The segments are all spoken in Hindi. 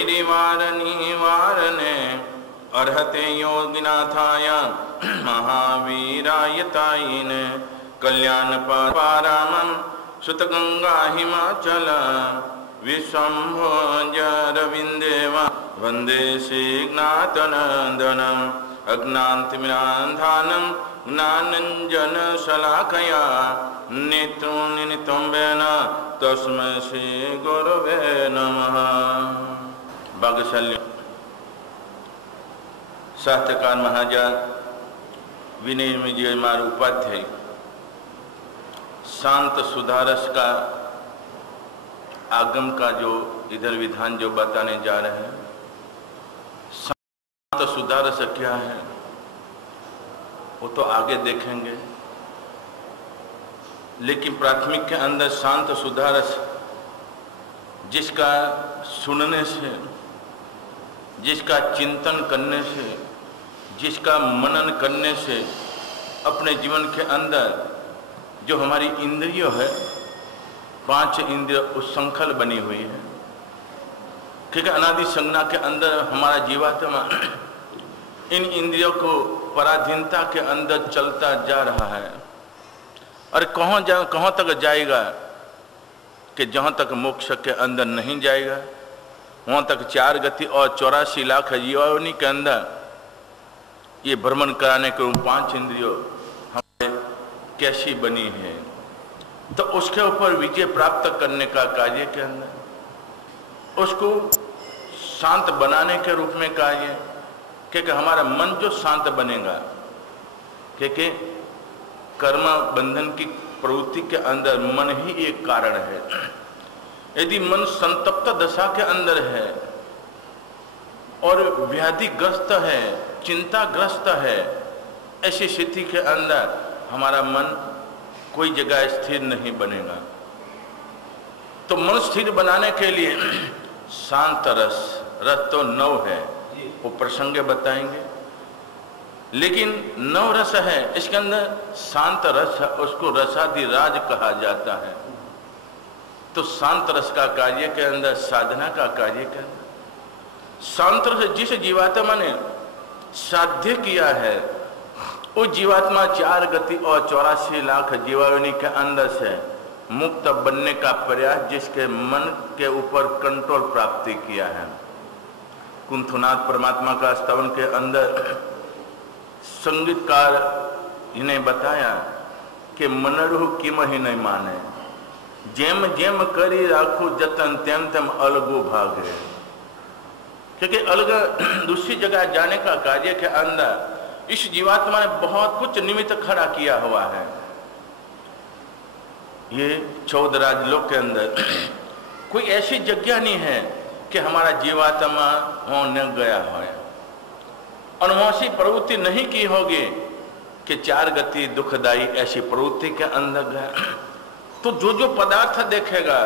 वैरिवारनिवारणे अर्हते योगिनाथाय महावीरायतायिने कल्याण पारामं सुतगंगा हिमाचल विश्वम्भोजरविन्देवा वन्दे श्रीनाथनन्दनम् अज्ञानतिमिरान्धानं ज्ञानाञ्जनशलाकया नेत्रोन्नितं तस्मै श्रीगुरवे नमः। भाग्यशाली साहित्यकार महाराज विनय विजय मार उपाध्याय शांत सुधारस का आगम का जो इधर विधान जो बताने जा रहे हैं। शांत सुधारस क्या है वो तो आगे देखेंगे, लेकिन प्राथमिक के अंदर शांत सुधारस जिसका सुनने से, जिसका चिंतन करने से, जिसका मनन करने से अपने जीवन के अंदर जो हमारी इंद्रिय है, 5 इंद्रिय उच्छृंखल बनी हुई है, क्योंकि अनादि संज्ञा के अंदर हमारा जीवात्मा इन इंद्रियों को पराधीनता के अंदर चलता जा रहा है और कहाँ तक जाएगा कि जहाँ तक मोक्ष के अंदर नहीं जाएगा वहाँ तक 4 गति और 84 लाख जीवावनी के अंदर ये भ्रमण कराने के 5 इंद्रियों हमारे कैसी बनी है, तो उसके ऊपर विजय प्राप्त करने का कार्य के अंदर उसको शांत बनाने के रूप में कार्य, क्योंकि हमारा मन जो शांत बनेगा, क्योंकि कर्म बंधन की प्रवृत्ति के अंदर मन ही एक कारण है। यदि मन संतप्त दशा के अंदर है और व्याधिग्रस्त है, चिंताग्रस्त है, ऐसी स्थिति के अंदर हमारा मन कोई जगह स्थिर नहीं बनेगा। तो मन स्थिर बनाने के लिए शांत रस, रस तो 9 है, वो प्रसंग बताएंगे, लेकिन 9 रस है, इसके अंदर शांत रस है, उसको रसाधिराज कहा जाता है। तो शांत रस का कार्य के अंदर साधना का कार्य के अंदर शांत रस जिस जीवात्मा ने साध्य किया है वो जीवात्मा 4 गति और 84 लाख जीवावनी के अंदर से मुक्त बनने का प्रयास, जिसके मन के ऊपर कंट्रोल प्राप्ति किया है। कुंथनाथ परमात्मा का स्तवन के अंदर संगीतकार इन्हें बताया कि मनरु किम ही नहीं माने, जेम जेम करी राखो जतन तेम तेम अलगो भागे, क्योंकि अलग दूसरी जगह जाने का कार्य के अंदर इस जीवात्मा ने बहुत कुछ निमित्त खड़ा किया हुआ है। ये 14 राजलोक के अंदर कोई ऐसी जगह नहीं है कि हमारा जीवात्मा वहां न गया हो, अनुवासी प्रवृत्ति नहीं की होगी कि 4 गति दुखदाई ऐसी प्रवृत्ति के अंदर गया। तो जो जो पदार्थ देखेगा,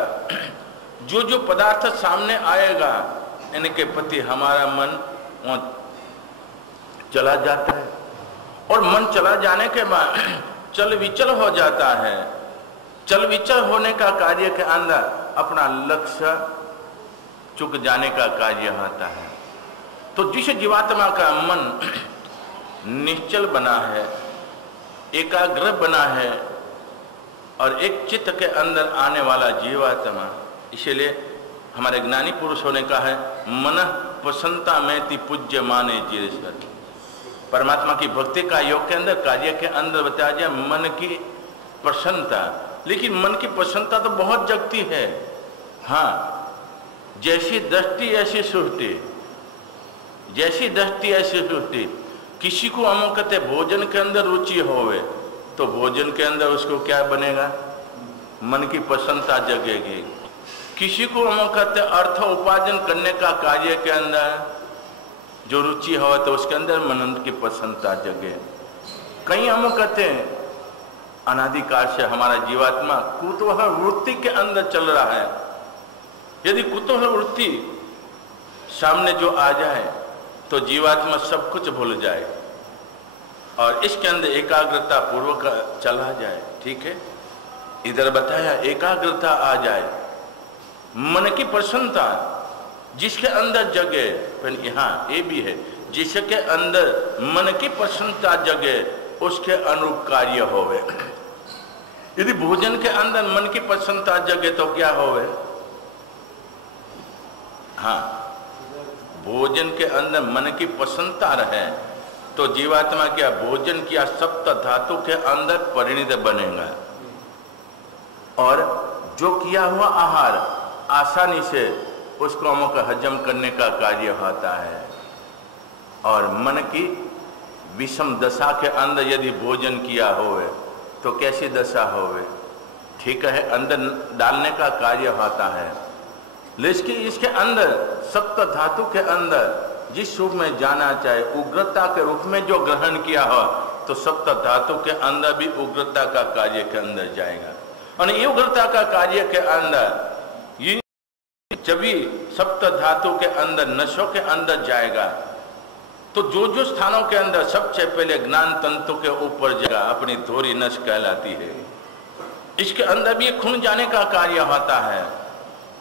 जो जो पदार्थ सामने आएगा, इनके प्रति हमारा मन वहां चला जाता है और मन चला जाने के बाद चल विचल हो जाता है। चल विचल होने का कार्य के अंदर अपना लक्ष्य चुक जाने का कार्य आता है। तो जिस जीवात्मा का मन निश्चल बना है, एकाग्र बना है और एक चित्त के अंदर आने वाला जीवात्मा, इसलिए हमारे ज्ञानी पुरुषों ने कहा है मन प्रसन्नता में ती पूज्य माने जीरेश्वर। परमात्मा की भक्ति का योग के अंदर कार्य के अंदर बताया जाए मन की प्रसन्नता, लेकिन मन की प्रसन्नता तो बहुत जगती है। हाँ, जैसी दृष्टि ऐसी सृष्टि, जैसी दृष्टि ऐसी सृष्टि। किसी को हम कहते भोजन के अंदर रुचि होवे तो भोजन के अंदर उसको क्या बनेगा, मन की प्रसन्नता जगेगी। किसी को हम कहते अर्थ उपार्जन करने का कार्य के अंदर जो रुचि हो तो उसके अंदर मन की प्रसन्नता जगे। कहीं हम कहते हैं अनादिकाल से हमारा जीवात्मा कुतूहल वृत्ति के अंदर चल रहा है। यदि कुतूहल वृत्ति सामने जो आ जाए तो जीवात्मा सब कुछ भूल जाए और इसके अंदर एकाग्रता पूर्वक चला जाए। ठीक है, इधर बताया एकाग्रता आ जाए, मन की प्रसन्नता, जिसके अंदर जगे, फिर यहाँ ये भी है, जिसके अंदर मन की प्रसन्नता जगे उसके अनुरूप कार्य होवे। यदि भोजन के अंदर मन की प्रसन्नता जगे तो क्या होवे? हाँ, भोजन के अंदर मन की प्रसन्नता रहे तो जीवात्मा क्या भोजन किया सप्त धातु के अंदर परिणित बनेगा और जो किया हुआ आहार आसानी से उसको अमुक हजम करने का कार्य होता है। और मन की विषम दशा के अंदर यदि भोजन किया होवे तो कैसी दशा होवे? ठीक है, अंदर डालने का कार्य होता है, लेकिन इसके अंदर सप्त धातु के अंदर जिस रूप में जाना चाहे उग्रता के रूप में जो ग्रहण किया हो तो सप्त धातु के अंदर भी उग्रता का कार्य के अंदर जाएगा। और ये उग्रता का कार्य के अंदर ये जब भी सप्त धातु के अंदर नशों के अंदर जाएगा तो जो जो स्थानों के अंदर सबसे पहले ज्ञान तंतु के ऊपर जगह अपनी धोरी नश कहलाती है, इसके अंदर भी खून जाने का कार्य होता है।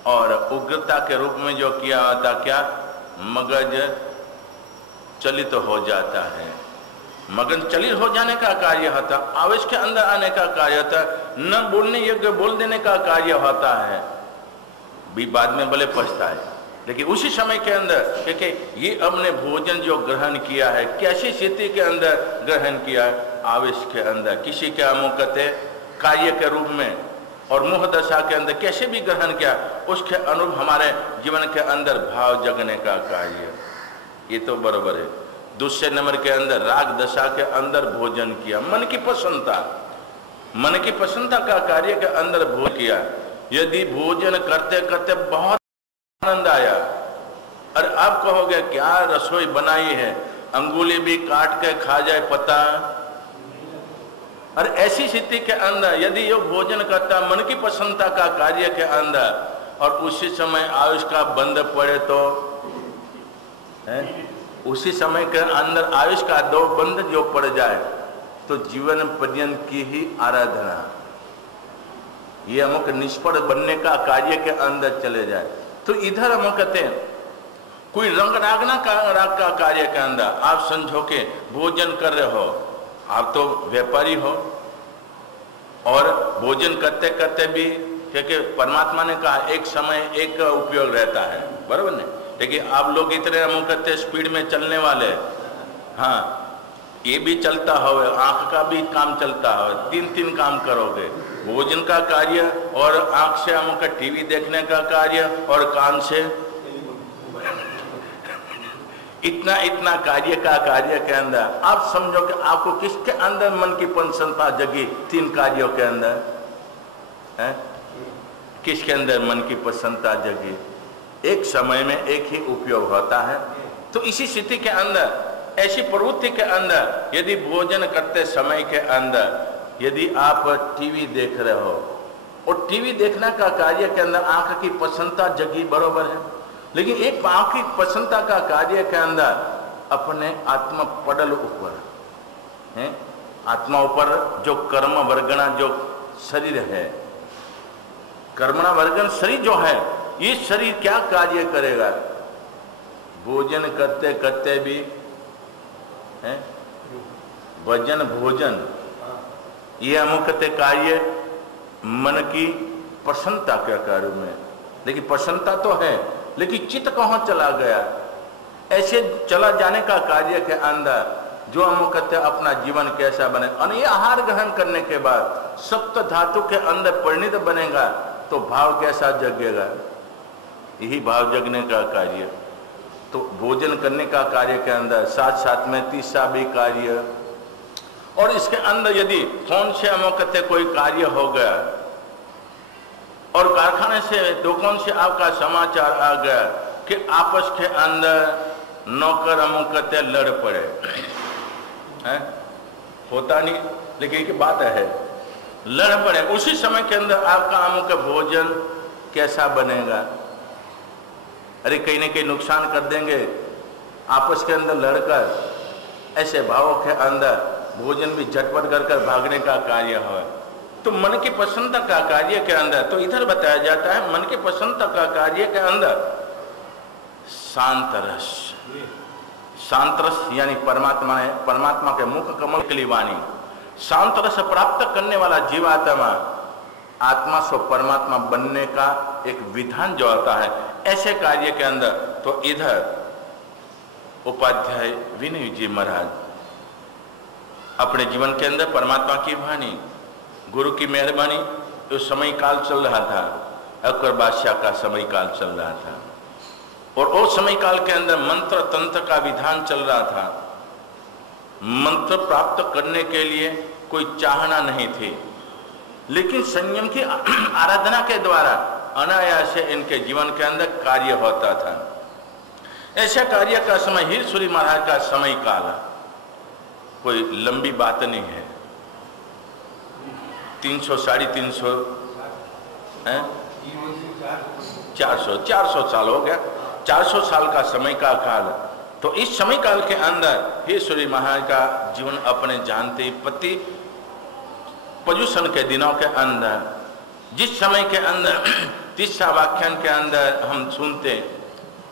और उग्रता के रूप में जो किया होता क्या? मगज चलित हो जाता है, मगन चलित हो जाने का कार्य होता, आवेश के अंदर आने का कार्य होता, न बोलने योग्य बोल देने का कार्य होता है। भी बाद में भले पछताए, लेकिन उसी समय के अंदर क्योंकि ये हमने भोजन जो ग्रहण किया है कैसी स्थिति के अंदर ग्रहण किया है? आवेश के अंदर, किसी के अमुकते कार्य के रूप में और मोह दशा के अंदर कैसे भी ग्रहण किया उसके अनुरूप हमारे जीवन के अंदर भाव जगने का कार्य, ये तो बराबर है। दूसरे नंबर के अंदर राग दशा के अंदर भोजन किया, मन की प्रसन्नता, मन की प्रसन्नता का कार्य के अंदर भोजन किया। यदि भोजन करते करते बहुत आनंद आया और आप कहोगे क्या रसोई बनाई है, अंगुली भी काट के खा जाए पता। और ऐसी स्थिति के अंदर यदि ये भोजन करता मन की प्रसन्नता का कार्य के अंदर और उसी समय आयुष का बंद पड़े तो है? उसी समय के अंदर आयुष का दो बंद जो पड़ जाए तो जीवन पर्यंत की ही आराधना ये अमुक निष्फल बनने का कार्य के अंदर चले जाए। तो इधर हम कहते हैं कोई रंग रागना का राग का कार्य के अंदर आप समझो के भोजन कर रहे हो, आप तो व्यापारी हो और भोजन करते करते भी क्योंकि परमात्मा ने कहा एक समय एक उपयोग रहता है, बराबर नहीं? लेकिन आप लोग इतने हम कहते स्पीड में चलने वाले, हाँ ये भी चलता हो, आंख का भी काम चलता हो, तीन तीन काम करोगे, भोजन का कार्य और आंख से हम का टीवी देखने का कार्य और कान से इतना इतना कार्य का कार्य के अंदर आप समझो कि आपको किसके अंदर मन की प्रसन्नता जगी? तीन कार्यों के अंदर है? किसके अंदर मन की प्रसन्नता जगी? एक समय में एक ही उपयोग होता है। तो इसी स्थिति के अंदर ऐसी प्रवृत्ति के अंदर यदि भोजन करते समय के अंदर यदि आप टीवी देख रहे हो और टीवी देखने का कार्य के अंदर आंख की प्रसन्नता जगी, बरोबर है, लेकिन एक आंख की प्रसन्नता का कार्य के अंदर अपने आत्मा पडल ऊपर है, आत्मा ऊपर जो कर्म वर्गना जो शरीर है, कर्मणा वर्गन शरीर जो है, ये शरीर क्या कार्य करेगा? भोजन करते करते भी है भजन भोजन ये अमुकते कार्य मन की प्रसन्नता के कार्य में, लेकिन प्रसन्नता तो है लेकिन चित्त कहाँ चला गया? ऐसे चला जाने का कार्य के अंदर जो हम कहते हैं अपना जीवन कैसा बने, और ये आहार ग्रहण करने के बाद सप्त धातु के अंदर परिणित बनेगा तो भाव कैसा जगेगा? यही भाव जगने का कार्य। तो भोजन करने का कार्य के अंदर साथ साथ में तीसरा भी कार्य, और इसके अंदर यदि फोन से हम कहते कोई कार्य हो गया और कारखाने से दुकान से आपका समाचार आ गया कि आपस के अंदर नौकर हम कहते लड़ पड़े हैं, होता नहीं लेकिन एक बात है, लड़ पड़े, उसी समय के अंदर आपका हम का भोजन कैसा बनेगा? अरे कहीं ना कहीं नुकसान कर देंगे, आपस के अंदर लड़कर ऐसे भावों के अंदर भोजन भी झटपट कर भागने का कार्य हो। तो मन की प्रसन्नता का कार्य के अंदर तो इधर बताया जाता है मन की प्रसन्नता का कार्य के अंदर शांत रस। शांत रस यानी परमात्मा के मुख कमल के लिए वाणी। शांत रस प्राप्त करने वाला जीवात्मा आत्मा से परमात्मा बनने का एक विधान जो आता है ऐसे कार्य के अंदर, तो इधर उपाध्याय विनय जी महाराज अपने जीवन के अंदर परमात्मा की वाणी, गुरु की मेहरबानी, उस समय काल चल रहा था, अकबर बादशाह का समय काल चल रहा था, और उस समय काल के अंदर मंत्र तंत्र का विधान चल रहा था। मंत्र प्राप्त करने के लिए कोई चाहना नहीं थी, लेकिन संयम की आराधना के द्वारा अनायास इनके जीवन के अंदर कार्य होता था। ऐसा कार्य का समय हीरसूरी महाराज का समय काल, कोई लंबी बात नहीं है। 300 350 400 साल हो गया, 400 साल का समय का काल। तो इस समय काल के अंदर हीरसूरी महाराज का जीवन अपने जानते पति प्रदूषण के दिनों के अंदर, जिस समय के अंदर तीसरा व्याख्यान के अंदर हम सुनते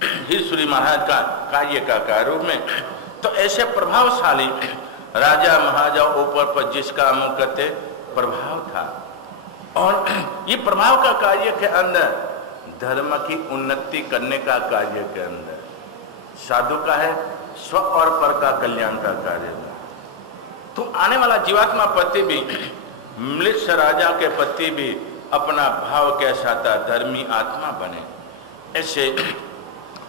हीरसूरी महाराज का कार्य का रूप में, तो ऐसे प्रभावशाली राजा महाराजा ऊपर पर जिसका हम कहते प्रभाव था, और ये प्रभाव का कार्य के अंदर धर्म की उन्नति करने का कार्य के अंदर साधु का है, स्व और पर का कल्याण का कार्य। तो आने वाला जीवात्मा पति भी, मृत राजा के पति भी अपना भाव कैसा था, धर्मी आत्मा बने, ऐसे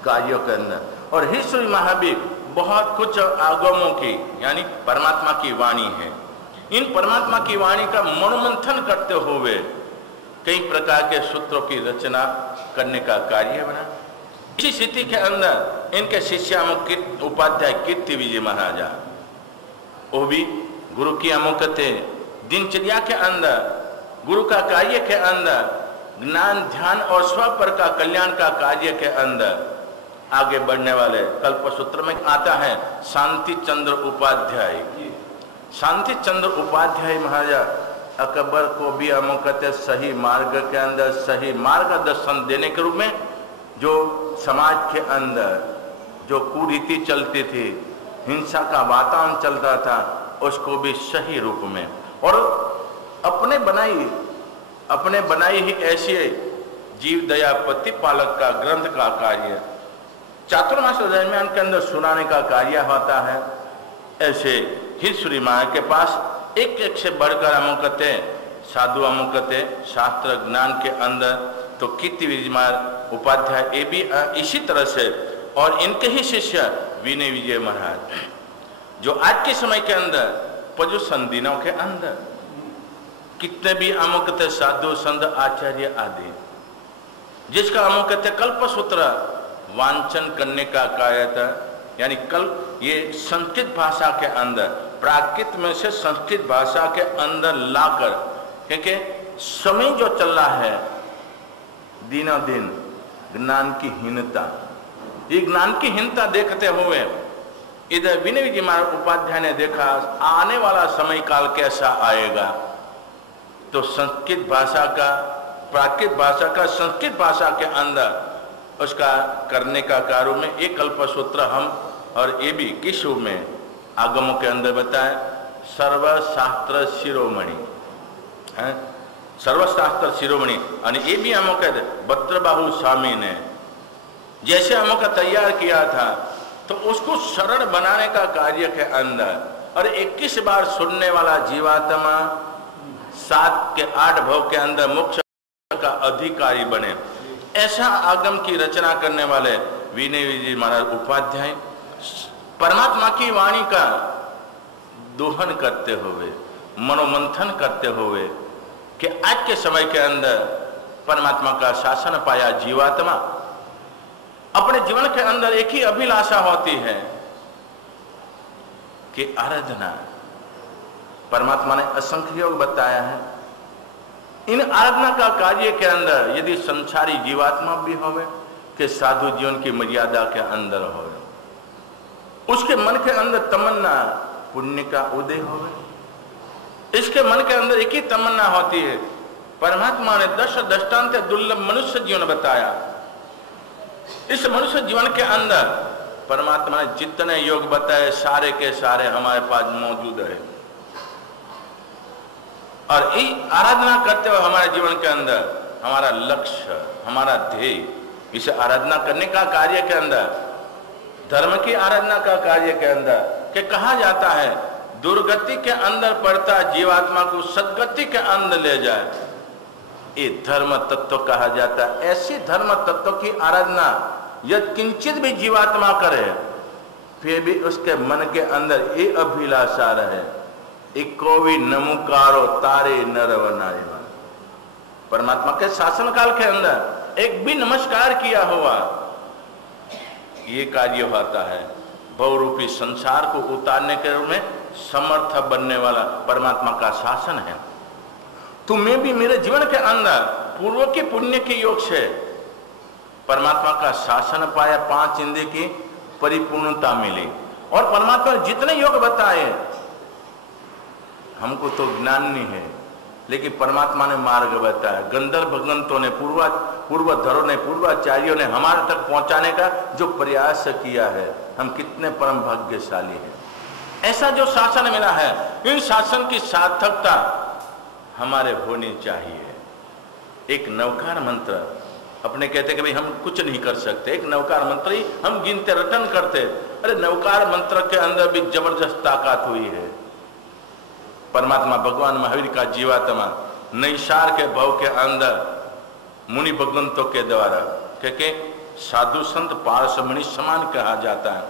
कार्यों के अंदर। और हीरसूरी महावीर बहुत कुछ आगमों की यानी परमात्मा की वाणी है। इन परमात्मा की वाणी का मनोमंथन करते हुए कई प्रकार के सूत्रों की रचना करने का कार्य बना। इसी स्थिति के अंदर इनके शिष्यामुख उपाध्याय कीर्ति विजय महाराजा, वो भी गुरु की अमुकते दिनचर्या के अंदर, गुरु का कार्य के अंदर, ज्ञान ध्यान और स्वपर का कल्याण का कार्य के अंदर आगे बढ़ने वाले। कल्पसूत्र में आता है शांति चंद्र उपाध्याय। शांति चंद्र उपाध्याय महाराजा अकबर को भी हम कहते सही मार्ग के अंदर सही मार्गदर्शन देने के रूप में, जो समाज के अंदर जो कुरीति चलती थी, हिंसा का वातावरण चलता था, उसको भी सही रूप में, और अपने बनाई ही ऐसे जीव दया प्रतिपालक का ग्रंथ का कार्य चातुर्मास दरमियान के अंदर सुनाने का कार्य होता है। ऐसे हीरसूरी महाराज के पास एक एक से बढ़कर अमुकते साधु अमुकते शास्त्र ज्ञान के अंदर, तो कीर्ति विजय महाराज उपाध्याय ये भी इसी तरह से, और इनके ही शिष्य विनय विजय महाराज जो आज के समय के अंदर प्रदूषण दिनों के अंदर कितने भी अमुकते साधु संत आचार्य आदि, जिसका अमुकते कल्पसूत्र वांचन करने का कार्य था। यानी कल ये संस्कृत भाषा के अंदर, प्राकृत में से संस्कृत भाषा के अंदर लाकर, क्योंकि समय जो चल रहा है दिनों दिन ज्ञान की हीनता, ये ज्ञान की हीनता देखते हुए इधर विनय विजय महाराज उपाध्याय ने देखा आने वाला समय काल कैसा आएगा, तो संस्कृत भाषा का, प्राकृत भाषा का संस्कृत भाषा के अंदर उसका करने का कार्य में एक कल्पसूत्र हम, और ये भी किस रूप में आगमों के अंदर बताए, सर्वशास्त्र शिरोमणि है, सर्वशास्त्र शिरोमणि। और ये भी हमों का भद्रबाहु स्वामी ने जैसे हमों का तैयार किया था, तो उसको सरल बनाने का कार्य के अंदर, और 21 बार सुनने वाला जीवात्मा 7 के 8 भाव के अंदर मोक्ष का अधिकारी बने, ऐसा आगम की रचना करने वाले विनय विजय महाराज उपाध्याय परमात्मा की वाणी का दोहन करते हुए, मनोमंथन करते हुए कि आज के समय के अंदर परमात्मा का शासन पाया जीवात्मा, अपने जीवन के अंदर एक ही अभिलाषा होती है कि आराधना। परमात्मा ने असंख्य योग बताया है, इन आराधना का कार्य के अंदर यदि संसारी जीवात्मा भी होवे कि साधु जीवन की मर्यादा के अंदर हो, उसके मन के अंदर तमन्ना पुण्य का उदय होवे। इसके मन के अंदर एक ही तमन्ना होती है। परमात्मा ने 10 दृष्टांत दुर्लभ मनुष्य जीवन बताया इस मनुष्य जीवन के अंदर परमात्मा ने जितने योग बताए सारे के सारे हमारे पास मौजूद है। और ये आराधना करते हुए हमारे जीवन के अंदर हमारा लक्ष्य, हमारा ध्येय, इसे आराधना करने का कार्य के अंदर, धर्म की आराधना का कार्य के अंदर कि कहा जाता है दुर्गति के अंदर पड़ता जीवात्मा को सदगति के अंदर ले जाए, ये धर्म तत्व कहा जाता है। ऐसी धर्म तत्व की आराधना यदि किंचित भी जीवात्मा करे फिर भी उसके मन के अंदर ये अभिलाषा रहे, इको भी नमुकारो तारे नर नारी। परमात्मा के शासन काल के अंदर एक भी नमस्कार किया हुआ, ये कार्य होता है। बहुरूपी संसार को उतारने के रूप में समर्थ बनने वाला परमात्मा का शासन है। तुम्हें भी मेरे जीवन के अंदर पूर्व के पुण्य के योग से परमात्मा का शासन पाया, 5 इंद्रिय की परिपूर्णता मिली। और परमात्मा ने जितने योग बताए, हमको तो ज्ञान नहीं है, लेकिन परमात्मा ने मार्ग बताया। गंधर्व भगवंतों ने, पूर्वधरों ने, पूर्वाचार्यों ने हमारे तक पहुंचाने का जो प्रयास किया है, हम कितने परम भाग्यशाली हैं। ऐसा जो शासन मिला है, इन शासन की सार्थकता हमारे होनी चाहिए। एक नवकार मंत्र अपने कहते कि भाई हम कुछ नहीं कर सकते, एक नवकार मंत्र ही हम गिनते रटन करते। अरे नवकार मंत्र के अंदर भी जबरदस्त ताकत हुई है। परमात्मा भगवान महावीर का जीवात्मा नैसार के भाव के अंदर मुनि भगवंतों के द्वारा, क्योंकि साधु संत पारस मुनि समान कहा जाता है,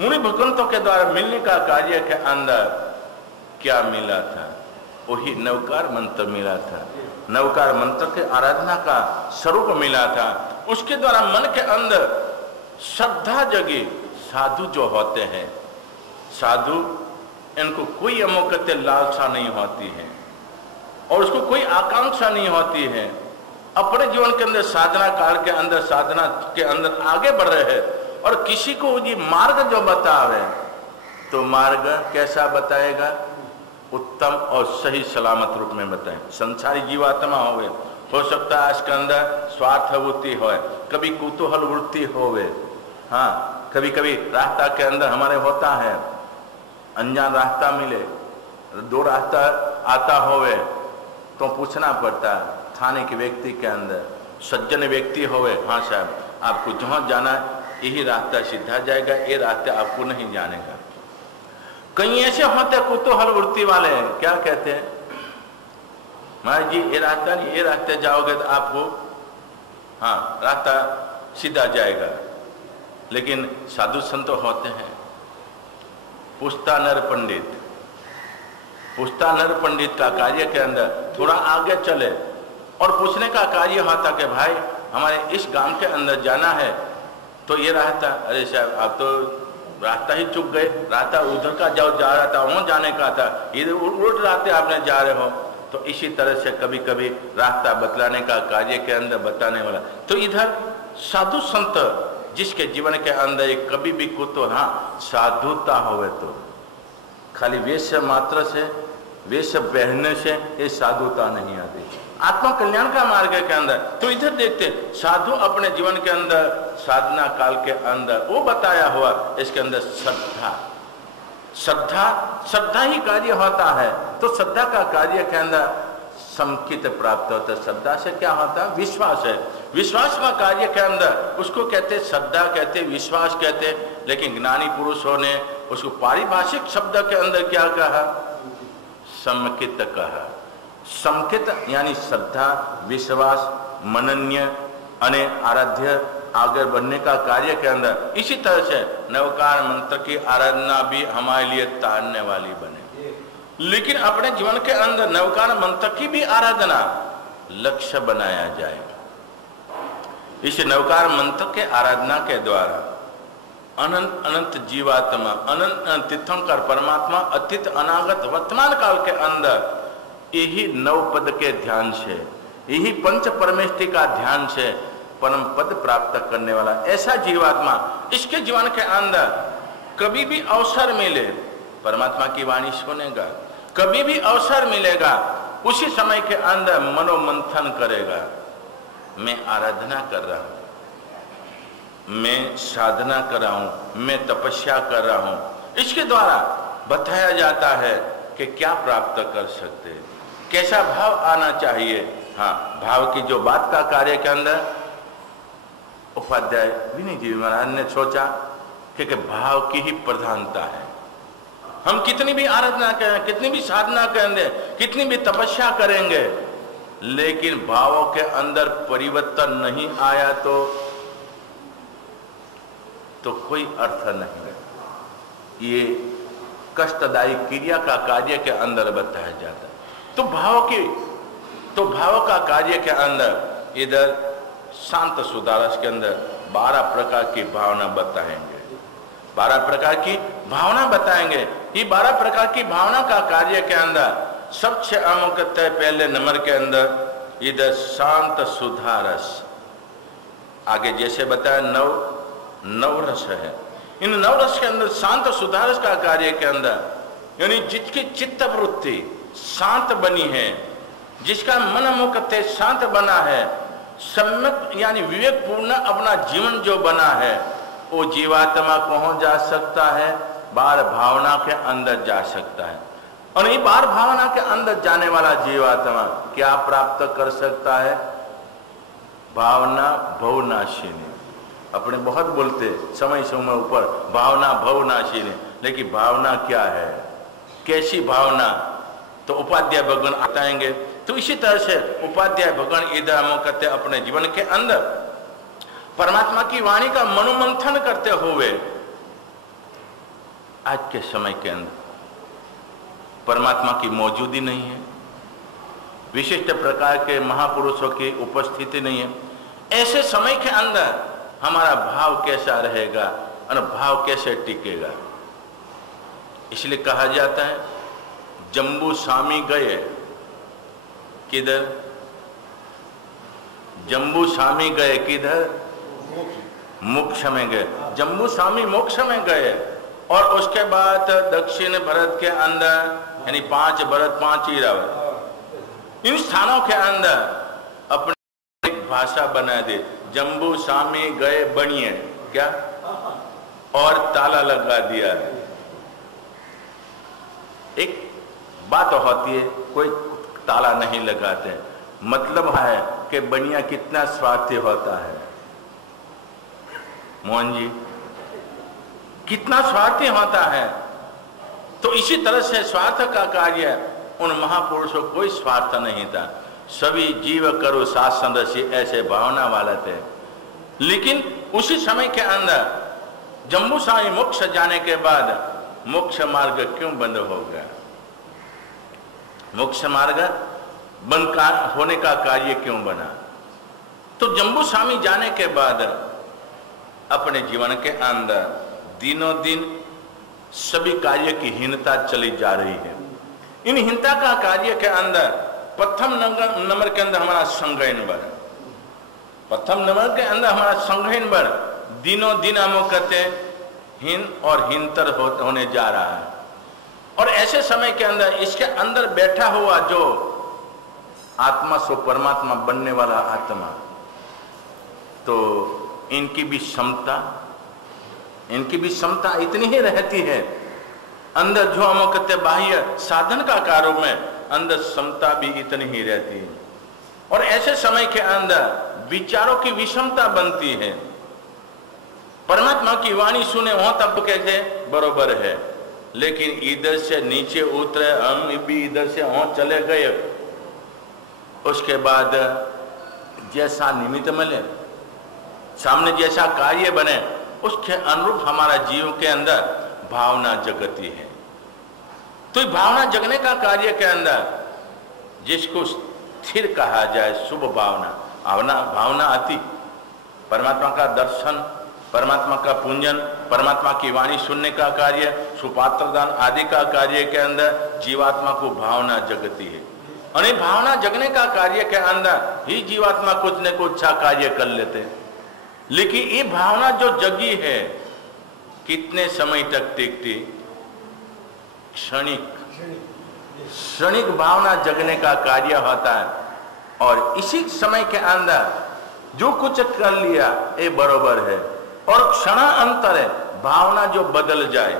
मुनि भगवंतों के द्वारा मिलने का कार्य के अंदर क्या मिला था? वही नवकार मंत्र मिला था। नवकार मंत्र के आराधना का स्वरूप मिला था। उसके द्वारा मन के अंदर श्रद्धा जगी। साधु जो होते हैं, साधु इनको कोई अमोकते लालसा नहीं होती है और उसको कोई आकांक्षा नहीं होती है। अपने जीवन के अंदर साधना काल के अंदर, साधना के अंदर आगे बढ़ रहे हैं और किसी को ये मार्ग जो बता रहे हैं, तो मार्ग कैसा बताएगा? उत्तम और सही सलामत रूप में बताएं। संसारी जीवात्मा हो सकता है इसके अंदर स्वार्थ वृत्ति हो, कभी कुतूहल वृत्ति होवे, हाँ, कभी कभी रास्ता के अंदर हमारे होता है अनजान रास्ता मिले, 2 रास्ता आता होवे तो पूछना पड़ता है थाने के व्यक्ति के अंदर, सज्जन व्यक्ति होवे, हाँ साहब आपको जहाँ जाना यही रास्ता सीधा जाएगा, ये रास्ते आपको नहीं जानेगा। कई ऐसे होते कुतूहल वृत्ति वाले हैं, क्या कहते हैं, महाराज जी ये रास्ता नहीं, ये रास्ते जाओगे तो आपको हाँ रास्ता सीधा जाएगा। लेकिन साधु संत होते हैं पुछता नर पंडित, पुछता नर पंडित का कार्य के अंदर थोड़ा आगे चले और पूछने का कार्य होता कि भाई हमारे इस गांव के अंदर जाना है तो ये रास्ता, अरे साहब आप तो रास्ता ही चुक गए, रास्ता उधर का जाओ जा रहा था, वहां जाने का था, इधर उल्ट रास्ते आपने जा रहे हो। तो इसी तरह से कभी कभी रास्ता बतलाने का कार्य के अंदर बताने वाला। तो इधर साधु संत जिसके जीवन के अंदर एक कभी भी कुतो हाँ साधुता होवे, तो खाली वेश मात्र से, वेश पहनने से ये साधुता नहीं आती। आत्मा कल्याण का मार्ग के अंदर तो इधर देखते साधु अपने जीवन के अंदर साधना काल के अंदर वो बताया हुआ, इसके अंदर श्रद्धा, श्रद्धा श्रद्धा ही कार्य होता है। तो श्रद्धा का कार्य के अंदर समकित प्राप्त होता है। श्रद्धा से क्या होता है? विश्वास है। विश्वास का कार्य के अंदर उसको कहते श्रद्धा कहते, विश्वास कहते, लेकिन ज्ञानी पुरुषों ने उसको पारिभाषिक शब्द के अंदर क्या कहा? समकित कहा। समकित यानी श्रद्धा, विश्वास, मनन्य अने आराध्य आगे बढ़ने का कार्य के अंदर। इसी तरह से नवकार मंत्र की आराधना भी हमारे लिए तारने वाली बने, लेकिन अपने जीवन के अंदर नवकार मंत्र की भी आराधना लक्ष्य बनाया जाए। इस नवकार मंत्र के आराधना के द्वारा अनंत अनंत जीवात्मा, अनंत तीर्थंकर परमात्मा अतीत अनागत वर्तमान काल के अंदर यही 9 पद के ध्यान से, यही पंच परमेष्टि का ध्यान से परम पद प्राप्त करने वाला ऐसा जीवात्मा इसके जीवन के अंदर कभी भी अवसर मिले परमात्मा की वाणी सुनेगा, कभी भी अवसर मिलेगा उसी समय के अंदर मनोमंथन करेगा, मैं आराधना कर रहा हूं, मैं साधना कर रहा हूं, मैं तपस्या कर रहा हूं, इसके द्वारा बताया जाता है कि क्या प्राप्त कर सकते हैं, कैसा भाव आना चाहिए। हाँ, भाव की जो बात का कार्य के अंदर उपाध्याय विनय जी महाराज ने सोचा कि भाव की ही प्रधानता है। हम कितनी भी आराधना करें, कितनी भी साधना करेंगे, कितनी भी तपस्या करेंगे, लेकिन भावों के अंदर परिवर्तन नहीं आया तो कोई अर्थ नहीं। ये कष्टदायी क्रिया का कार्य के अंदर बताया जाता है। तो भाव का कार्य के अंदर इधर शांत सुधारस के अंदर 12 प्रकार की भावना बताएंगे, 12 प्रकार की भावना बताएंगे। ये 12 प्रकार की भावना का कार्य के अंदर सबसे अमुक पहले नंबर के अंदर इधर शांत सुधारस, आगे जैसे बताया नव रस है। इन नव रस के अंदर शांत सुधारस का कार्य के अंदर यानी जिसकी चित्त वृत्ति शांत बनी है, जिसका मन मुख शांत बना है, सम्यक यानी विवेकपूर्ण अपना जीवन जो बना है, वो जीवात्मा पहुंच जा सकता है, बार भावना के अंदर जा सकता है। और ये बार भावना के अंदर जाने वाला जीवात्मा क्या प्राप्त कर सकता है? भावना भवनाशिनी। अपने बहुत बोलते समय समय ऊपर भावना भवनाशिनी, लेकिन भावना क्या है, कैसी भावना? तो उपाध्याय भगवान बताएंगे। तो इसी तरह से उपाध्याय भगवान इधर हम कहते अपने जीवन के अंदर परमात्मा की वाणी का मनोमंथन करते हुए आज के समय के अंदर परमात्मा की मौजूदगी नहीं है, विशिष्ट प्रकार के महापुरुषों की उपस्थिति नहीं है। ऐसे समय के अंदर हमारा भाव कैसा रहेगा और भाव कैसे टिकेगा? इसलिए कहा जाता है जम्बू स्वामी गए किधर? जम्बू स्वामी गए किधर? मोक्ष में गए। जम्बू स्वामी मोक्ष में गए और उसके बाद दक्षिण भारत के अंदर यानी 5 भरत 5 ईरावत, इन स्थानों के अंदर अपनी एक भाषा बना दे। जम्बू स्वामी गए बनिए क्या, और ताला लगा दिया। एक बात होती है, कोई ताला नहीं लगाते, मतलब है कि बनिया कितना स्वार्थी होता है। मोहन जी कितना स्वार्थी होता है। तो इसी तरह से स्वार्थ का कार्य उन महापुरुषों कोई स्वार्थ नहीं था। सभी जीव करो शासन रसी, ऐसे भावना वाले थे। लेकिन उसी समय के अंदर जम्बू स्वामी मोक्ष जाने के बाद मोक्ष मार्ग क्यों बंद हो गया? मोक्ष मार्ग बंद होने का कार्य क्यों बना? तो जम्बू स्वामी जाने के बाद अपने जीवन के अंदर दिनों दिन सभी कार्य की हीनता चली जा रही है। इन हीनता का कार्य के अंदर प्रथम नंबर के अंदर हमारा संग्रहण बढ़, प्रथम नंबर के अंदर हमारा संग्रहण बढ़ दिनों दिन हम कहते हीन और हीनतर होने जा रहा है। और ऐसे समय के अंदर इसके अंदर बैठा हुआ जो आत्मा सो परमात्मा बनने वाला आत्मा, तो इनकी भी क्षमता इतनी ही रहती है। अंदर जो हम कहते बाह्य साधन का कार्य में अंदर क्षमता भी इतनी ही रहती है। और ऐसे समय के अंदर विचारों की विषमता बनती है। परमात्मा की वाणी सुने हो तब कैसे बरोबर है, लेकिन इधर से नीचे उतरे, हम भी इधर से हो चले गए, उसके बाद जैसा निमित्त मिले, सामने जैसा कार्य बने, उसके अनुरूप हमारा जीव के अंदर भावना जगती है। तो भावना जगने का कार्य के अंदर जिसको स्थिर कहा जाए, शुभ भावना आती, परमात्मा का दर्शन, परमात्मा का पूजन, परमात्मा की वाणी सुनने का कार्य, सुपात्र दान आदि का कार्य के अंदर जीवात्मा को भावना जगती है। और भावना जगने का कार्य के अंदर ही जीवात्मा कुछ न कुछ अच्छा कार्य कर लेते हैं। लेकिन ये भावना जो जगी है कितने समय तक टिकती? क्षणिक भावना जगने का कार्य होता है। और इसी समय के अंदर जो कुछ कर लिया ये बरोबर है, और क्षणांतर है भावना जो बदल जाए,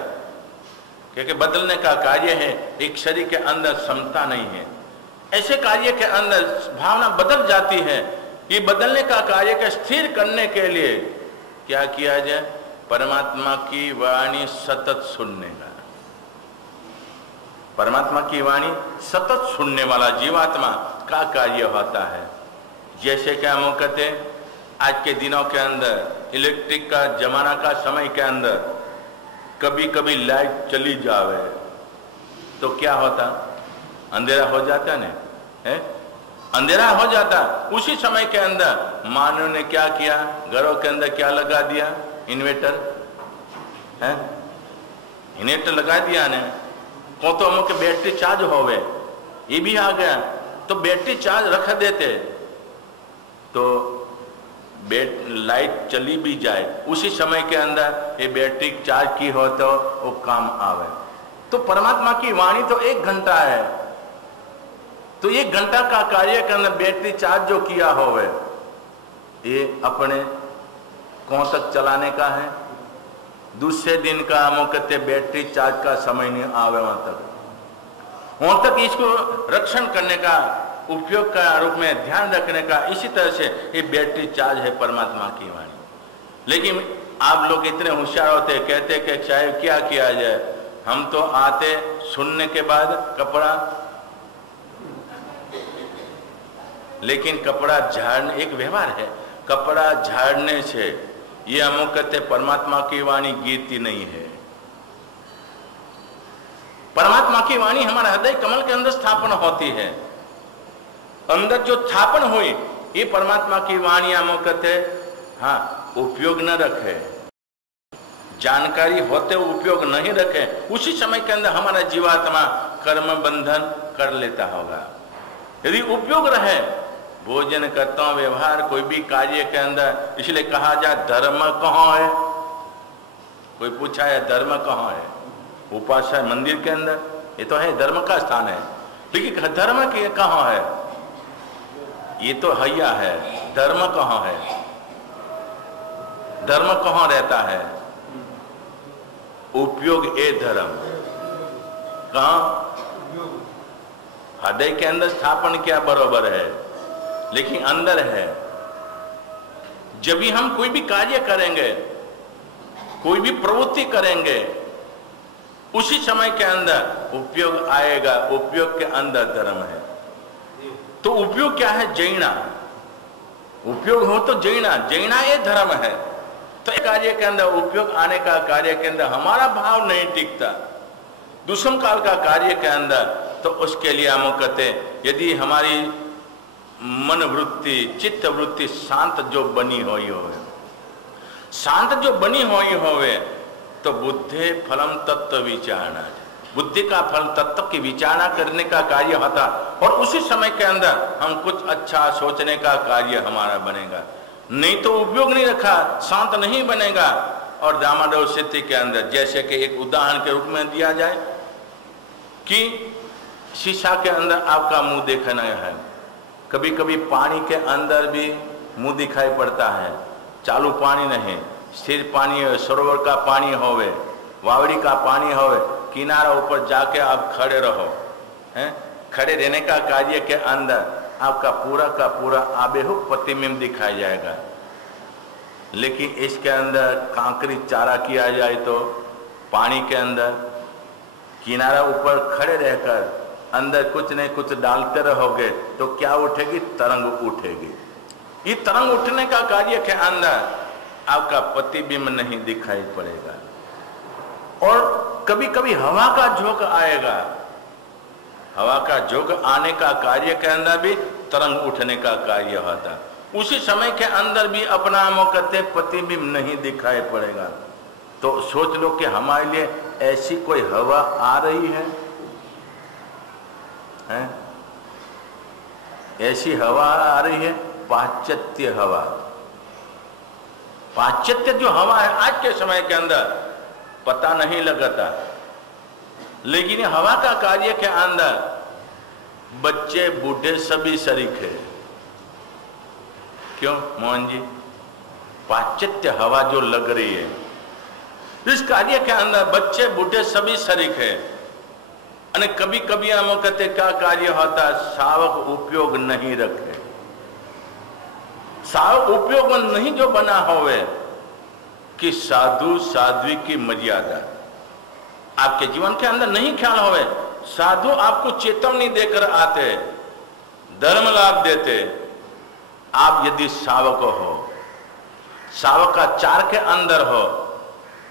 क्योंकि बदलने का कार्य है, एक शरीर के अंदर समता नहीं है, ऐसे कार्य के अंदर भावना बदल जाती है। ये बदलने का कार्य को स्थिर करने के लिए क्या किया जाए? परमात्मा की वाणी सतत सुनने का। परमात्मा की वाणी सतत सुनने वाला जीवात्मा का कार्य होता है। जैसे क्या हम कहते हैं, आज के दिनों के अंदर इलेक्ट्रिक का जमाना का समय के अंदर कभी कभी लाइट चली जावे तो क्या होता? अंधेरा हो जाता ना, है? अंधेरा हो जाता। उसी समय के अंदर मानव ने क्या किया? घरों के अंदर क्या लगा दिया? इन्वर्टर, है? इन्वर्टर लगा दिया ने, तो अमुक बैटरी चार्ज होवे, ये भी आ गया तो बैटरी चार्ज रख देते तो लाइट चली भी जाए, उसी समय के अंदर ये बैटरी चार्ज की हो तो वो काम आवे। तो परमात्मा की वाणी तो 1 घंटा है, तो 1 घंटा का कार्य के अंदर बैटरी चार्ज जो किया होवे ये अपने कौन तक चलाने का है? दूसरे दिन का हम कहते बैटरी चार्ज का समय नहीं आवे वहां तक इसको रक्षण करने का, उपयोग का रूप में ध्यान रखने का। इसी तरह से ये बैटरी चार्ज है परमात्मा की वाणी। लेकिन आप लोग इतने होशियार होते, कहते कि साहब क्या किया जाए, हम तो आते सुनने के बाद कपड़ा, लेकिन कपड़ा झाड़ने एक व्यवहार है, कपड़ा झाड़ने से ये हम कहते परमात्मा की वाणी गिरती नहीं है। परमात्मा की वाणी हमारे हृदय कमल के अंदर स्थापन होती है। अंदर जो स्थापन हुई ये परमात्मा की वाणी हम कहते हाँ उपयोग न रखे, जानकारी होते उपयोग नहीं रखे, उसी समय के अंदर हमारा जीवात्मा कर्म बंधन कर लेता होगा। यदि उपयोग रहे, भोजन करता हूं, व्यवहार कोई भी कार्य के अंदर, इसलिए कहा जाए धर्म कहाँ है? कोई पूछा है धर्म कहाँ है? उपासना मंदिर के अंदर, ये तो है धर्म का स्थान है, लेकिन धर्म के कहाँ है? ये तो हैया है, धर्म कहाँ है? धर्म कहाँ रहता है? उपयोग ए धर्म कहाँ? हृदय के अंदर स्थापन किया बरोबर है, लेकिन अंदर है। जब भी हम कोई भी कार्य करेंगे, कोई भी प्रवृत्ति करेंगे, उसी समय के अंदर उपयोग आएगा। उपयोग के अंदर धर्म है। तो उपयोग क्या है? जैना। उपयोग हो तो जैना, जैना ये धर्म है। तो एक कार्य के अंदर उपयोग आने का कार्य के अंदर हमारा भाव नहीं टिकता, दुष्म काल का कार्य के अंदर, तो उसके लिए हम कहते यदि हमारी मन वृत्ति, चित्त वृत्ति शांत जो बनी हुई हो, शांत जो बनी हुई होवे, तो बुद्धि फलम तत्व विचारणा, बुद्धि का फल तत्व की विचारणा करने का कार्य होता, और उसी समय के अंदर हम कुछ अच्छा सोचने का कार्य हमारा बनेगा। नहीं तो उपयोग नहीं रखा, शांत नहीं बनेगा। और दामादव स्थिति के अंदर जैसे कि एक उदाहरण के रूप में दिया जाए कि शीशा के अंदर आपका मुंह देखना है, कभी कभी पानी के अंदर भी मुंह दिखाई पड़ता है, चालू पानी नहीं, स्थिर पानी हो, सरोवर का पानी होवे, वावड़ी का पानी होवे, किनारा ऊपर जाके आप खड़े रहो, हैं? खड़े रहने का कार्य के अंदर आपका पूरा का पूरा आबेहूब प्रतिबिंब दिखाई जाएगा। लेकिन इसके अंदर कांकरी चारा किया जाए तो पानी के अंदर किनारा ऊपर खड़े रहकर अंदर कुछ नहीं कुछ डालते रहोगे तो क्या उठेगी? तरंग उठेगी। ये तरंग उठने का कार्य के अंदर आपका प्रतिबिंब नहीं दिखाई पड़ेगा। और कभी कभी हवा का झोंका आएगा, हवा का झोंका आने का कार्य के अंदर भी तरंग उठने का कार्य होता, उसी समय के अंदर भी अपना कहते प्रतिबिंब नहीं दिखाई पड़ेगा। तो सोच लो कि हमारे लिए ऐसी कोई हवा आ रही है? ऐसी हवा आ रही है, पाश्चात्य हवा। पाश्चात्य जो हवा है आज के समय के अंदर पता नहीं लगता, लेकिन हवा का कार्य के अंदर बच्चे बूढ़े सभी शरीक है। क्यों मोहन जी? पाश्चात्य हवा जो लग रही है, इस कार्य के अंदर बच्चे बूढ़े सभी शरीक है। અને कभी कभी આમ વખતે क्या कार्य होता, सावक उपयोग नहीं रखे, सावक उपयोग में नहीं जो बना होवे कि साधु साध्वी की मर्यादा आपके जीवन के अंदर नहीं ख्याल होवे। साधु आपको चेतावनी देकर आते, धर्म लाभ देते। आप यदि सावक हो, सावक का चार के अंदर हो,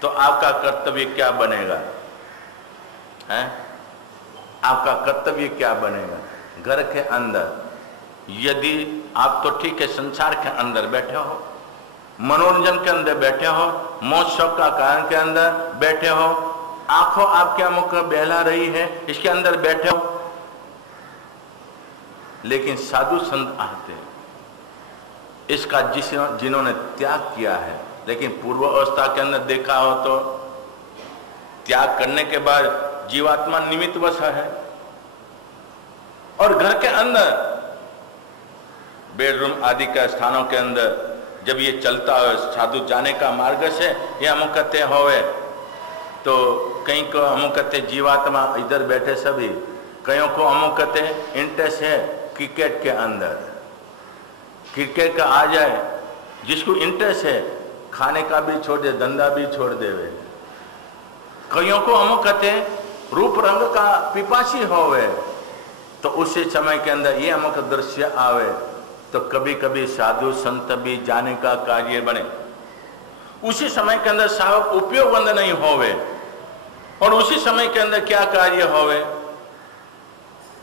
तो आपका कर्तव्य क्या बनेगा? है आपका कर्तव्य क्या बनेगा? घर के अंदर यदि आप तो ठीक है संसार के अंदर बैठे हो, मनोरंजन के अंदर बैठे हो, मौज शौक का कारण के अंदर बैठे हो, आंखों आपके मुख बहला रही है इसके अंदर बैठे हो, लेकिन साधु संत आते हैं इसका जिन्होंने त्याग किया है, लेकिन पूर्व अवस्था के अंदर देखा हो तो त्याग करने के बाद जीवात्मा निमित्त वश है। और घर के अंदर बेडरूम आदि के स्थानों के अंदर जब ये चलता हो, साधु जाने का मार्ग से ये हम कहते होवे, तो कहीं को हम कहते जीवात्मा इधर बैठे सभी, कईयों को हम कहते इंटरेस्ट है क्रिकेट के अंदर, क्रिकेट का आ जाए, जिसको इंटरेस्ट है खाने का भी छोड़ दे, धंधा भी छोड़ देवे। कईयों को हम कहते रूप रंग का पिपासी होवे, तो उसी समय के अंदर ये अमुक दृश्य आवे, तो कभी कभी साधु संत भी जाने का कार्य बने। उसी समय के अंदर सावक उपयोगवंद नहीं होवे, और उसी समय के अंदर क्या कार्य होवे,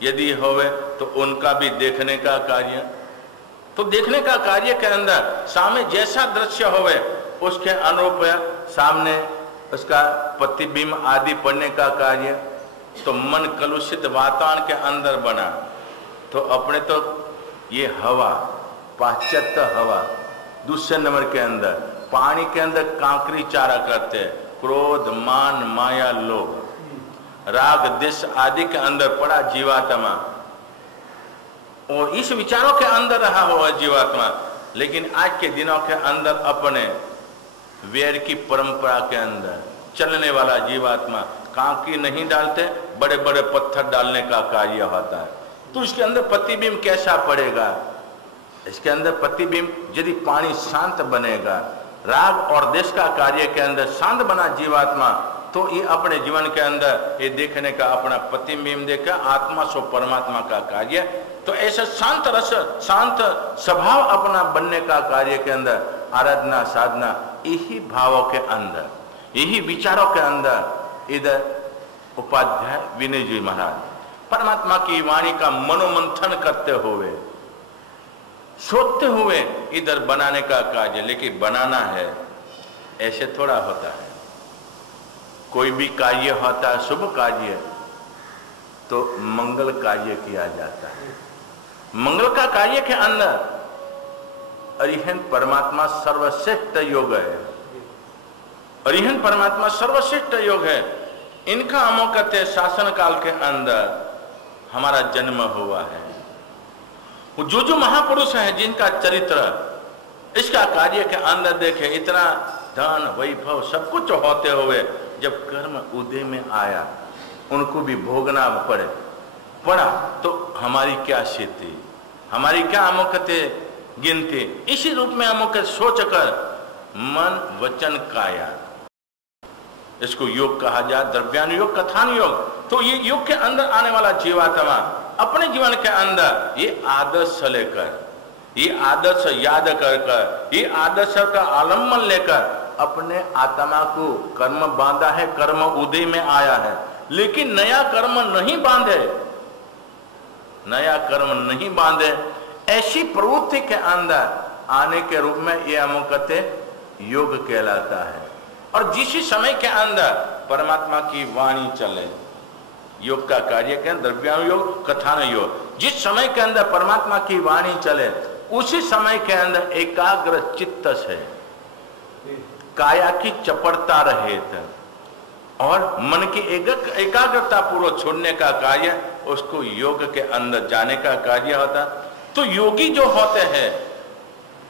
यदि होवे तो उनका भी देखने का कार्य। तो देखने का कार्य के अंदर सामने जैसा दृश्य होवे उसके अनुरूप सामने उसका प्रतिबिंब आदि पढ़ने का कार्य। तो मन कलुषित वातावरण के अंदर बना, तो अपने तो ये हवा, पाश्चात्य हवा, दूसरे नंबर के अंदर पानी के अंदर कांकरी चारा करते, क्रोध मान माया लोभ राग देश आदि के अंदर पड़ा जीवात्मा, और इस विचारों के अंदर रहा हुआ जीवात्मा। लेकिन आज के दिनों के अंदर अपने वेर की परंपरा के अंदर चलने वाला जीवात्मा कांकरी नहीं डालते, बड़े बड़े पत्थर डालने का कार्य होता है। तो इसके अंदर प्रतिबिंब कैसा पड़ेगा? इसके अंदर प्रतिबिंब यदि पानी शांत बनेगा, राग और देश का कार्य के अंदर शांत बना जीवात्मा, तो ये अपने जीवन के अंदर ये देखने का अपना प्रतिबिंब देखा आत्मा सो परमात्मा का कार्य। तो ऐसा शांत रस, शांत स्वभाव अपना बनने का कार्य के अंदर आराधना साधना, यही भावों के अंदर, यही विचारों के अंदर इधर उपाध्याय विनय जी महाराज परमात्मा की वाणी का मनोमंथन करते हुए, सोचते हुए इधर बनाने का कार्य। लेकिन बनाना है ऐसे थोड़ा होता है, कोई भी कार्य होता है शुभ कार्य तो मंगल कार्य किया जाता है। मंगल का कार्य के अंदर अरिहंत परमात्मा सर्वश्रेष्ठ योग है, अरिहंत परमात्मा सर्वश्रेष्ठ योग है। इनका अमोकते शासन काल के अंदर हमारा जन्म हुआ है। जो महापुरुष है जिनका चरित्र इसका कार्य के अंदर देखे, इतना धन वैभव सब कुछ होते हुए जब कर्म उदय में आया उनको भी भोगना पड़ा, तो हमारी क्या स्थिति, हमारी क्या अमुकते गिनती। इसी रूप में अमुक सोचकर मन वचन काया, इसको योग कहा जाए, द्रव्यानुयोग कथानुयोग। तो ये योग के अंदर आने वाला जीवात्मा अपने जीवन के अंदर ये आदर्श लेकर, ये आदर्श याद कर, ये आदर्श का आलम्बन लेकर अपने आत्मा को कर्म बांधा है, कर्म उदय में आया है। लेकिन नया कर्म नहीं बांधे, नया कर्म नहीं बांधे, ऐसी प्रवृत्ति के अंदर आने के रूप में ये हम कहते योग कहलाता है। और जिस समय के अंदर परमात्मा की वाणी चले, योग का कार्य के अंदर द्रव्यानुयोग कथानुयोग, जिस समय के अंदर परमात्मा की वाणी चले उसी समय के अंदर एकाग्र चित्त से काया की चपड़ता रहे और मन की एकाग्रता पूर्वक छोड़ने का कार्य, उसको योग के अंदर जाने का कार्य होता। तो योगी जो होते हैं,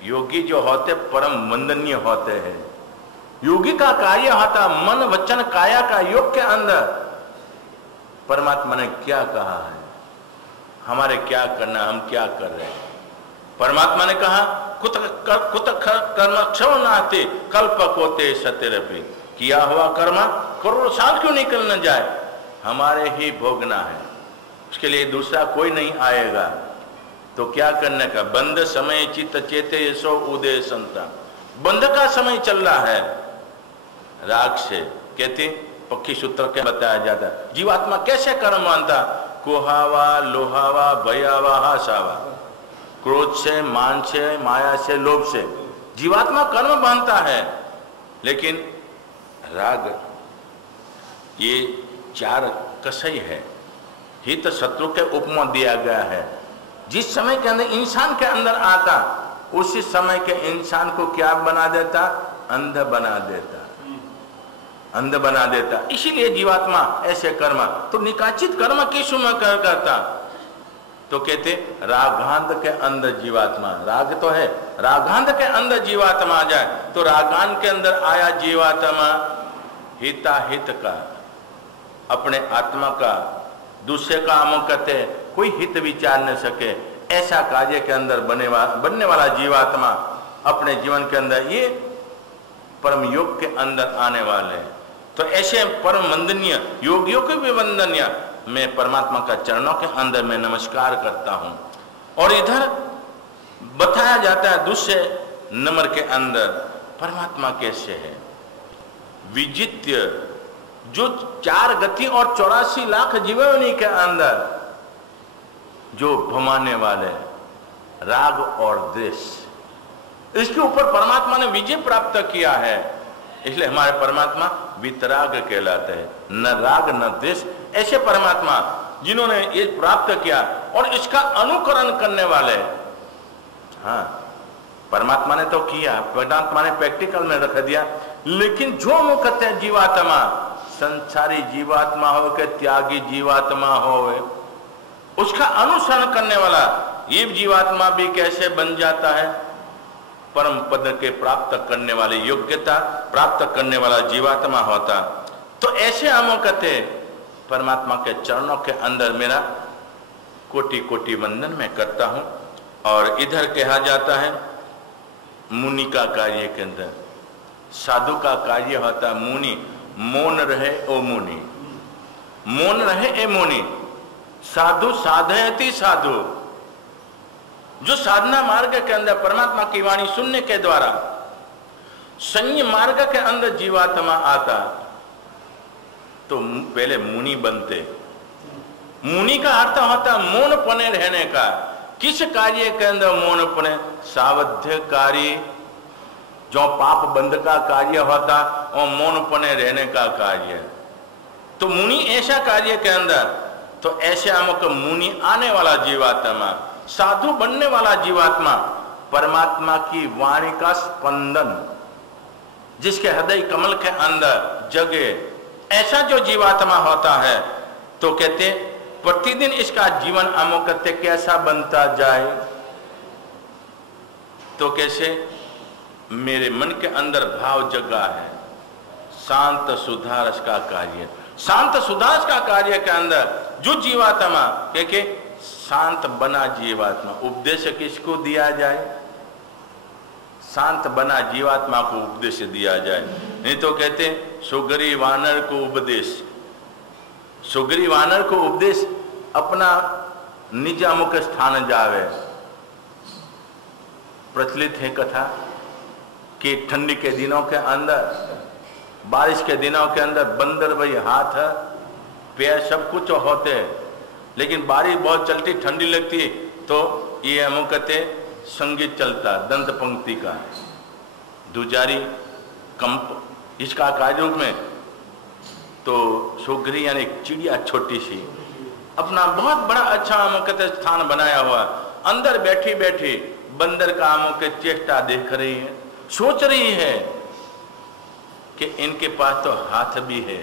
योगी जो होते परम वंदनीय होते हैं। योगी का कार्य होता मन वचन काया का योग के अंदर परमात्मा ने क्या कहा है, हमारे क्या करना, हम क्या कर रहे हैं। परमात्मा ने कहा कुत कर्म क्षव नाते कल्प कोते सत्यरपि, किया हुआ कर्म करोड़ साल क्यों निकल न जाए, हमारे ही भोगना है, उसके लिए दूसरा कोई नहीं आएगा। तो क्या करने का, बंद समय चित्त चेते सो उदय संता, बंद का समय चल रहा है राग से। कहते पक्षी सूत्र क्या बताया जाता है, जीवात्मा कैसे कर्म मानता, कोहावा लोहावा भयावा हासावा, क्रोध से मान से माया से लोभ से जीवात्मा कर्म बांधता है। लेकिन राग ये चार कसई है, हित शत्रु के उपमा दिया गया है। जिस समय के अंदर इंसान के अंदर आता उसी समय के इंसान को क्या बना देता, अंध बना देता, अंध बना देता। इसीलिए जीवात्मा ऐसे कर्म, तो निकाचित कर्म किस समय करता, तो कहते रागांध के अंदर जीवात्मा, राग तो है, रागांध के अंदर जीवात्मा आ जाए तो रागांध के अंदर आया जीवात्मा हिता हित का, अपने आत्मा का, दूसरे का हम कहते कोई हित विचार न सके, ऐसा कार्य के अंदर बनने वाला जीवात्मा अपने जीवन के अंदर ये परम योग के अंदर आने वाले हैं। तो ऐसे परम वंदनीय योगियों के भी वंदनीय मैं परमात्मा का चरणों के अंदर में नमस्कार करता हूं। और इधर बताया जाता है दूसरे नंबर के अंदर परमात्मा कैसे है, विजित्य, जो 4 गति और 84 लाख जीवनी के अंदर जो भमाने वाले राग और द्वेष, इसके ऊपर परमात्मा ने विजय प्राप्त किया है। इसलिए हमारे परमात्मा वितराग कहलाते हैं, न राग न द्वेष। ऐसे परमात्मा जिन्होंने ये प्राप्त किया और इसका अनुकरण करने वाले, हाँ परमात्मा ने तो किया, परमात्मा ने प्रैक्टिकल में रख दिया। लेकिन जो हम कहते हैं जीवात्मा, संसारी जीवात्मा हो के त्यागी जीवात्मा हो, उसका अनुसरण करने वाला ये जीवात्मा भी कैसे बन जाता है, परम पद के प्राप्त करने वाले, योग्यता प्राप्त करने वाला जीवात्मा होता। तो ऐसे हम कहते परमात्मा के चरणों के अंदर मेरा कोटि कोटि वंदन मैं करता हूं। और इधर कहा जाता है मुनि का कार्य के अंदर, साधु का कार्य होता मुनि, मौन रहे ओ मुनि, मौन रहे ए मुनि, साधु साधयति साधु, जो साधना मार्ग के अंदर परमात्मा की वाणी सुनने के द्वारा संयम मार्ग के अंदर जीवात्मा आता तो पहले मुनि बनते। मुनि का अर्थ होता मौन पने रहने का। किस कार्य के अंदर मौन पने, सावध्यकारी, जो पाप बंद का कार्य होता और मौन पने रहने का कार्य। तो मुनि ऐसा कार्य के अंदर, तो ऐसे अमुक मुनि आने वाला जीवात्मा, साधु बनने वाला जीवात्मा, परमात्मा की वाणी का स्पंदन जिसके हृदय कमल के अंदर जगे, ऐसा जो जीवात्मा होता है, तो कहते प्रतिदिन इसका जीवन अमुक कैसा बनता जाए, तो कैसे मेरे मन के अंदर भाव जगा है, शांत सुधारस का कार्य, शांत सुधारस का कार्य के अंदर जो जीवात्मा के शांत बना जीवात्मा, उपदेश किसको दिया जाए, शांत बना जीवात्मा को उपदेश दिया जाए। नहीं तो कहते सुग्री वानर को उपदेश, सुग्री वानर को उपदेश अपना निजामुख स्थान जावे। प्रचलित है कथा कि ठंडी के दिनों के अंदर, बारिश के दिनों के अंदर बंदर भाई हाथ पैर सब कुछ होते, लेकिन बारिश बहुत चलती, ठंडी लगती, तो ये हम कहते संगीत चलता दंत पंक्ति का, दुजारी कंप, इसका कार्य रूप में। तो सुग्री यानी चिड़िया छोटी सी अपना बहुत बड़ा अच्छा हम कहते स्थान बनाया हुआ, अंदर बैठी बैठी बंदर का हम के चेष्टा देख रही है, सोच रही है कि इनके पास तो हाथ भी है,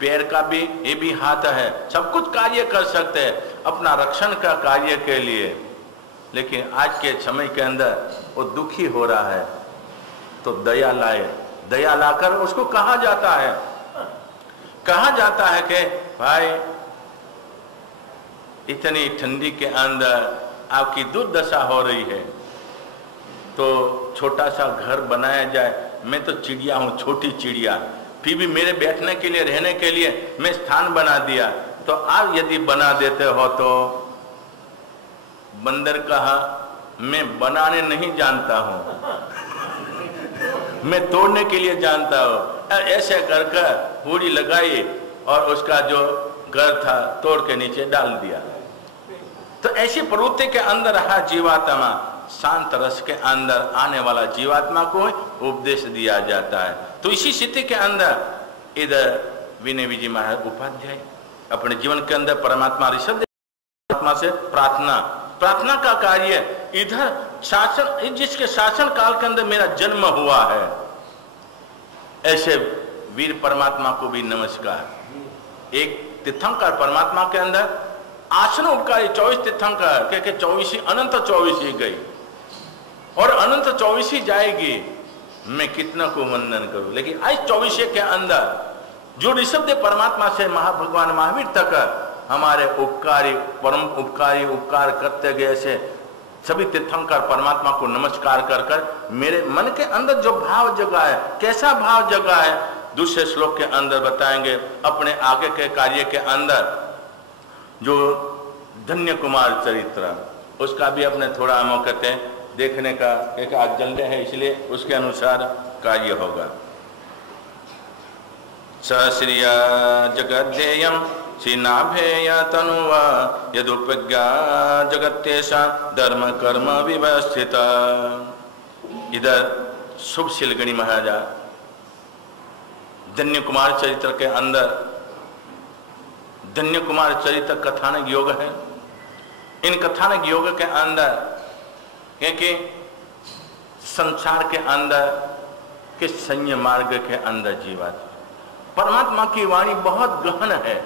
पैर का भी, ये भी हाथ है, सब कुछ कार्य कर सकते हैं अपना रक्षण का कार्य के लिए। लेकिन आज के समय के अंदर वो दुखी हो रहा है, तो दया लाए, दया लाकर उसको कहा जाता है कि भाई इतनी ठंडी के अंदर आपकी दुर्दशा हो रही है, तो छोटा सा घर बनाया जाए। मैं तो चिड़िया हूं, छोटी चिड़िया, फिर भी मेरे बैठने के लिए, रहने के लिए मैं स्थान बना दिया, तो आप यदि बना देते हो तो। बंदर कहा, मैं बनाने नहीं जानता हूं, मैं तोड़ने के लिए जानता हूं। ऐसे करके पूरी लगाई और उसका जो घर था तोड़ के नीचे डाल दिया। तो ऐसी प्रवृत्ति के अंदर रहा जीवात्मा, शांत रस के अंदर आने वाला जीवात्मा को उपदेश दिया जाता है। तो इसी स्थिति के अंदर इधर विनय विजय महाराज उपाध्याय अपने जीवन के अंदर परमात्मा ऋषभ परमात्मा से प्रार्थना का कार्य, इधर शासन, जिसके शासन काल के अंदर मेरा जन्म हुआ है, ऐसे वीर परमात्मा को भी नमस्कार। एक तीर्थंकर परमात्मा के अंदर आसन उपकारी 24 तीर्थंकर, क्योंकि 24 अनंत 24 गई और अनंत 24 जाएगी, मैं कितना को वंदन करूं। लेकिन आज 24 के अंदर जो ऋषभ देव परमात्मा से भगवान महावीर तक हमारे उपकारी, परम उपकारी, उपकार करते गए से सभी तीर्थंकर परमात्मा को नमस्कार कर कर मेरे मन के अंदर जो भाव जगा है, कैसा भाव जगा है, दूसरे श्लोक के अंदर बताएंगे। अपने आगे के कार्य के अंदर जो धन्य कुमार चरित्र, उसका भी अपने थोड़ा हम कहते हैं देखने का, एक आज जल्द है इसलिए उसके अनुसार कार्य होगा। सहस्रिया जगद्देयम श्रीनाभेय तनुवा यदुपज्ञा जगत्तेषा धर्म कर्म विवस्थित। इधर शुभ शिलगणी महाराजा धन्य कुमार चरित्र के अंदर, धन्य कुमार चरित्र कथानक योग है। इन कथानक योग के अंदर क्योंकि संसार के अंदर के संयम मार्ग के अंदर जीवात्मा, परमात्मा की वाणी बहुत गहन है,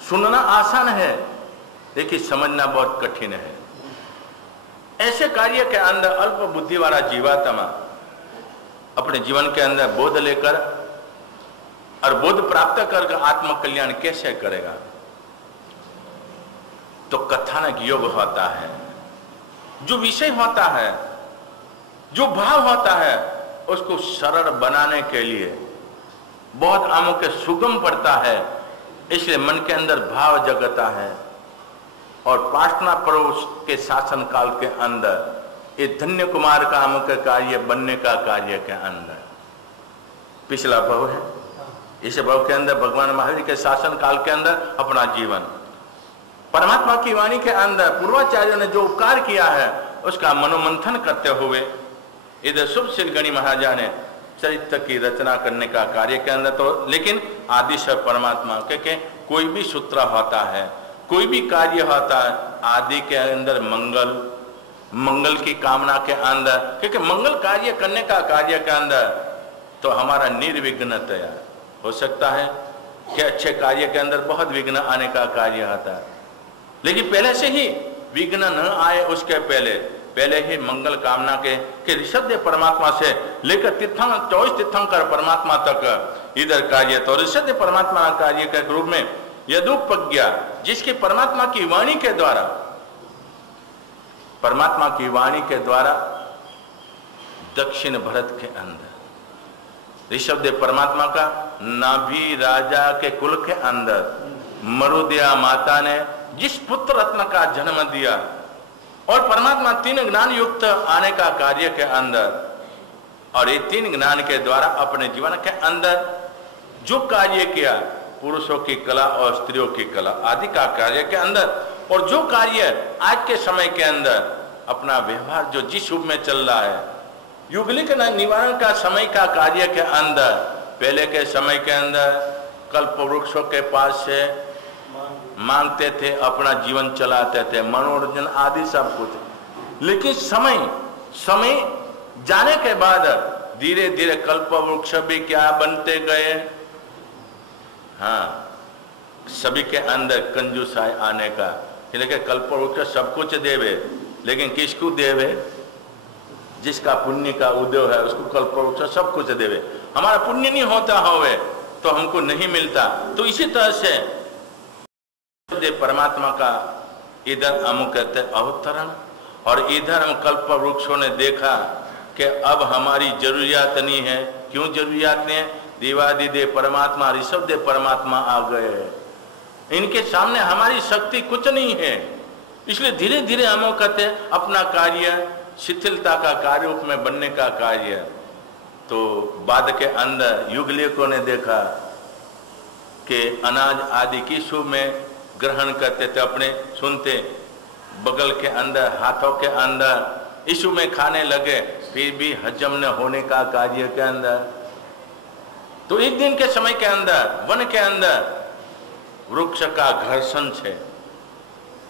सुनना आसान है लेकिन समझना बहुत कठिन है। ऐसे कार्य के अंदर अल्प बुद्धि वाला जीवात्मा अपने जीवन के अंदर बोध लेकर और बोध प्राप्त करके आत्म कल्याण कैसे करेगा? तो कथानक योग होता है, जो विषय होता है, जो भाव होता है, उसको सरल बनाने के लिए बहुत आमों के सुगम पड़ता है, इसलिए मन के अंदर भाव जगता है। और प्रार्थना परोस के शासन काल के अंदर ये धन्य कुमार का आमों के कार्य बनने का कार्य के अंदर पिछला भाव है। इस भाव के अंदर भगवान महावीर के शासन काल के अंदर अपना जीवन परमात्मा की वाणी के अंदर पूर्वाचार्यों ने जो उपकार किया है उसका मनोमंथन करते हुए इधर शुभ शिलगणी महाराजा ने चरित्र की रचना करने का कार्य के अंदर, तो लेकिन आदि से परमात्मा के कोई भी सूत्र होता है, कोई भी कार्य होता है, आदि के अंदर मंगल की कामना के अंदर, क्योंकि मंगल कार्य करने का कार्य के अंदर तो हमारा निर्विघ्नतया हो सकता है कि अच्छे कार्य के अंदर बहुत विघ्न आने का कार्य आता है, लेकिन पहले से ही विघ्न न आए उसके पहले ही मंगल कामना के ऋषभ देव परमात्मा से लेकर 24 तीर्थंकर परमात्मा तक इधर कार्य। तो ऋषभ देव परमात्मा कार्य के रूप में यदुपज्ञा, जिसकी परमात्मा की वाणी के द्वारा, परमात्मा की वाणी के द्वारा दक्षिण भारत के अंदर ऋषभ देव परमात्मा का नाभि राजा के कुल के अंदर मरुदिया माता ने जिस पुत्र रत्न का जन्म दिया और परमात्मा 3 ज्ञान युक्त आने का कार्य के अंदर, और ये 3 ज्ञान के द्वारा अपने जीवन के अंदर जो कार्य किया, पुरुषों की कला और स्त्रियों की कला आदि का कार्य के अंदर, और जो कार्य आज के समय के अंदर अपना व्यवहार जो जिस युग में चल रहा है, युगलिक निवारण का समय का कार्य के अंदर, पहले के समय के अंदर कल्प वृक्षों के पास से मांगते थे, अपना जीवन चलाते थे, मनोरंजन आदि सब कुछ। लेकिन समय जाने के बाद धीरे धीरे कल्प वृक्ष भी क्या बनते गए, हाँ, सभी के अंदर कंजूसाई आने का, इसलिए कल्पवृक्ष सब कुछ देवे, लेकिन किसको देवे? जिसका पुण्य का उदय है उसको कल्पवृक्ष सब कुछ देवे। हमारा पुण्य नहीं होता होवे तो हमको नहीं मिलता। तो इसी तरह से परमात्मा का इधर हम कहते अवतरण, और इधर हम कल्प वृक्षों ने देखा कि अब हमारी जरूरियात नहीं है। क्यों जरूरियात नहीं है? देवादिदेव परमात्मा, ऋषभदेव परमात्मा आ गए, इनके सामने हमारी शक्ति कुछ नहीं है। इसलिए धीरे धीरे हम कहते अपना कार्य शिथिलता का कार्य रूप में बनने का कार्य। तो बाद के अंदर युगलेखों ने देखा कि अनाज आदि किसु में ग्रहण करते थे, अपने सुनते बगल के अंदर, हाथों के अंदर, इशु में खाने लगे, फिर भी हजम न होने का कार्य के अंदर। तो एक दिन के समय के अंदर वन के अंदर वृक्ष का घर्षण से,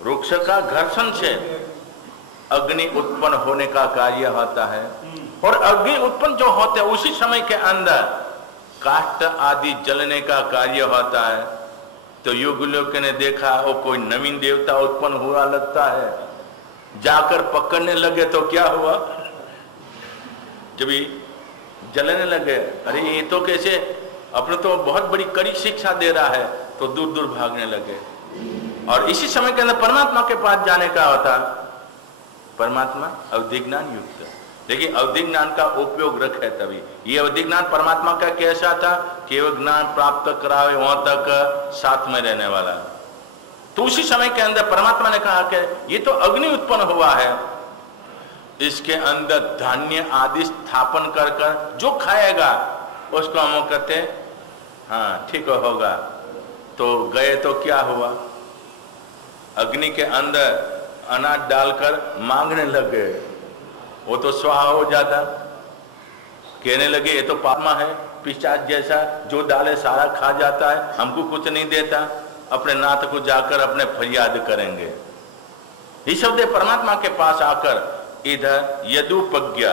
वृक्ष का घर्षण से अग्नि उत्पन्न होने का कार्य होता है। और अग्नि उत्पन्न जो होते हैं उसी समय के अंदर काष्ठ आदि जलने का कार्य होता है। तो युगलोक ने देखा वो कोई नवीन देवता उत्पन्न हुआ लगता है, जाकर पकड़ने लगे तो क्या हुआ? जब जलने लगे, अरे ये तो कैसे, अपने तो बहुत बड़ी कड़ी शिक्षा दे रहा है, तो दूर दूर भागने लगे। और इसी समय के अंदर परमात्मा के पास जाने का होता, परमात्मा अवधि ज्ञान युक्त, लेकिन अवधि ज्ञान का उपयोग रखे तभी। ये अवधि ज्ञान परमात्मा का कैसा था? केवल ज्ञान प्राप्त करावे वहां तक साथ में रहने वाला। तो उसी समय के अंदर परमात्मा ने कहा कि ये तो अग्नि उत्पन्न हुआ है, इसके अंदर धान्य आदि स्थापन कर कर जो खाएगा उसको हम कहते हाँ ठीक होगा। तो गए तो क्या हुआ? अग्नि के अंदर अनाज डालकर मांगने लगे, वो तो स्वाहा हो जाता। कहने लगे ये तो पापमा है, पिशाच जैसा, जो डाले सारा खा जाता है, हमको कुछ नहीं देता। अपने नाथ को जाकर अपने फरियाद करेंगे। ऋषभदेव परमात्मा के पास आकर इधर यदुपज्ञा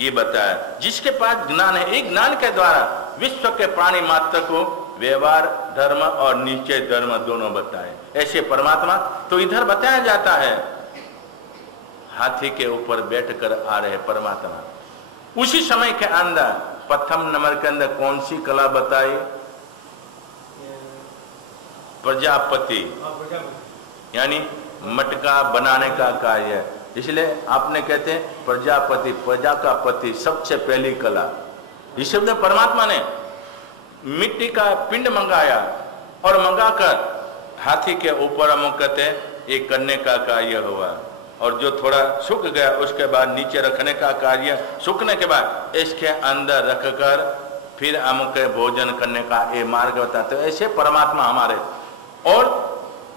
ये बताया, जिसके पास ज्ञान है, एक ज्ञान के द्वारा विश्व के प्राणी मात्र को व्यवहार धर्म और निश्चय धर्म दोनों बताए। ऐसे परमात्मा तो इधर बताया जाता है, हाथी के ऊपर बैठकर आ रहे परमात्मा। उसी समय के अंदर प्रथम नंबर के अंदर कौन सी कला बताई? प्रजापति, यानी मटका बनाने का कार्य। इसलिए आपने कहते हैं प्रजापति, प्रजा का पति, सबसे पहली कला। ऋषभ परमात्मा ने मिट्टी का पिंड मंगाया और मंगाकर हाथी के ऊपर हम कहते हैं एक करने का कार्य हुआ। और जो थोड़ा सूख गया उसके बाद नीचे रखने का कार्य, सूखने के बाद इसके अंदर रखकर फिर हम के भोजन करने का ये मार्ग बताते। तो ऐसे परमात्मा हमारे, और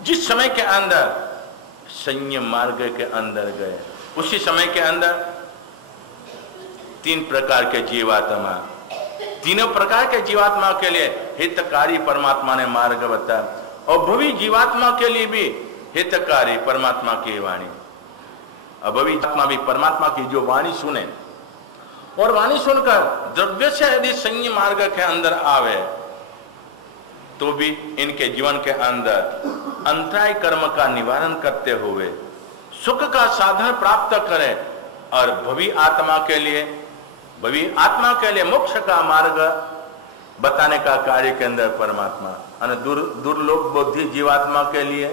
जिस समय के अंदर संयम मार्ग के अंदर गए, उसी समय के अंदर तीन प्रकार के जीवात्मा, तीनों प्रकार के जीवात्मा के लिए हितकारी परमात्मा ने मार्ग बताया, और भवी जीवात्मा के लिए भी हितकारी परमात्मा की वाणी। अभवी आत्मा भी परमात्मा की जो वाणी सुने, और वाणी सुनकर द्रव्य से यदि संयम मार्ग के अंदर आवे तो भी इनके जीवन के अंदर अंतराय कर्म का निवारण करते हुए सुख का साधन प्राप्त करें, और भवी आत्मा के लिए मोक्ष का मार्ग बताने का कार्य के अंदर परमात्मा। दुर्लभ बुद्धि जीवात्मा के लिए,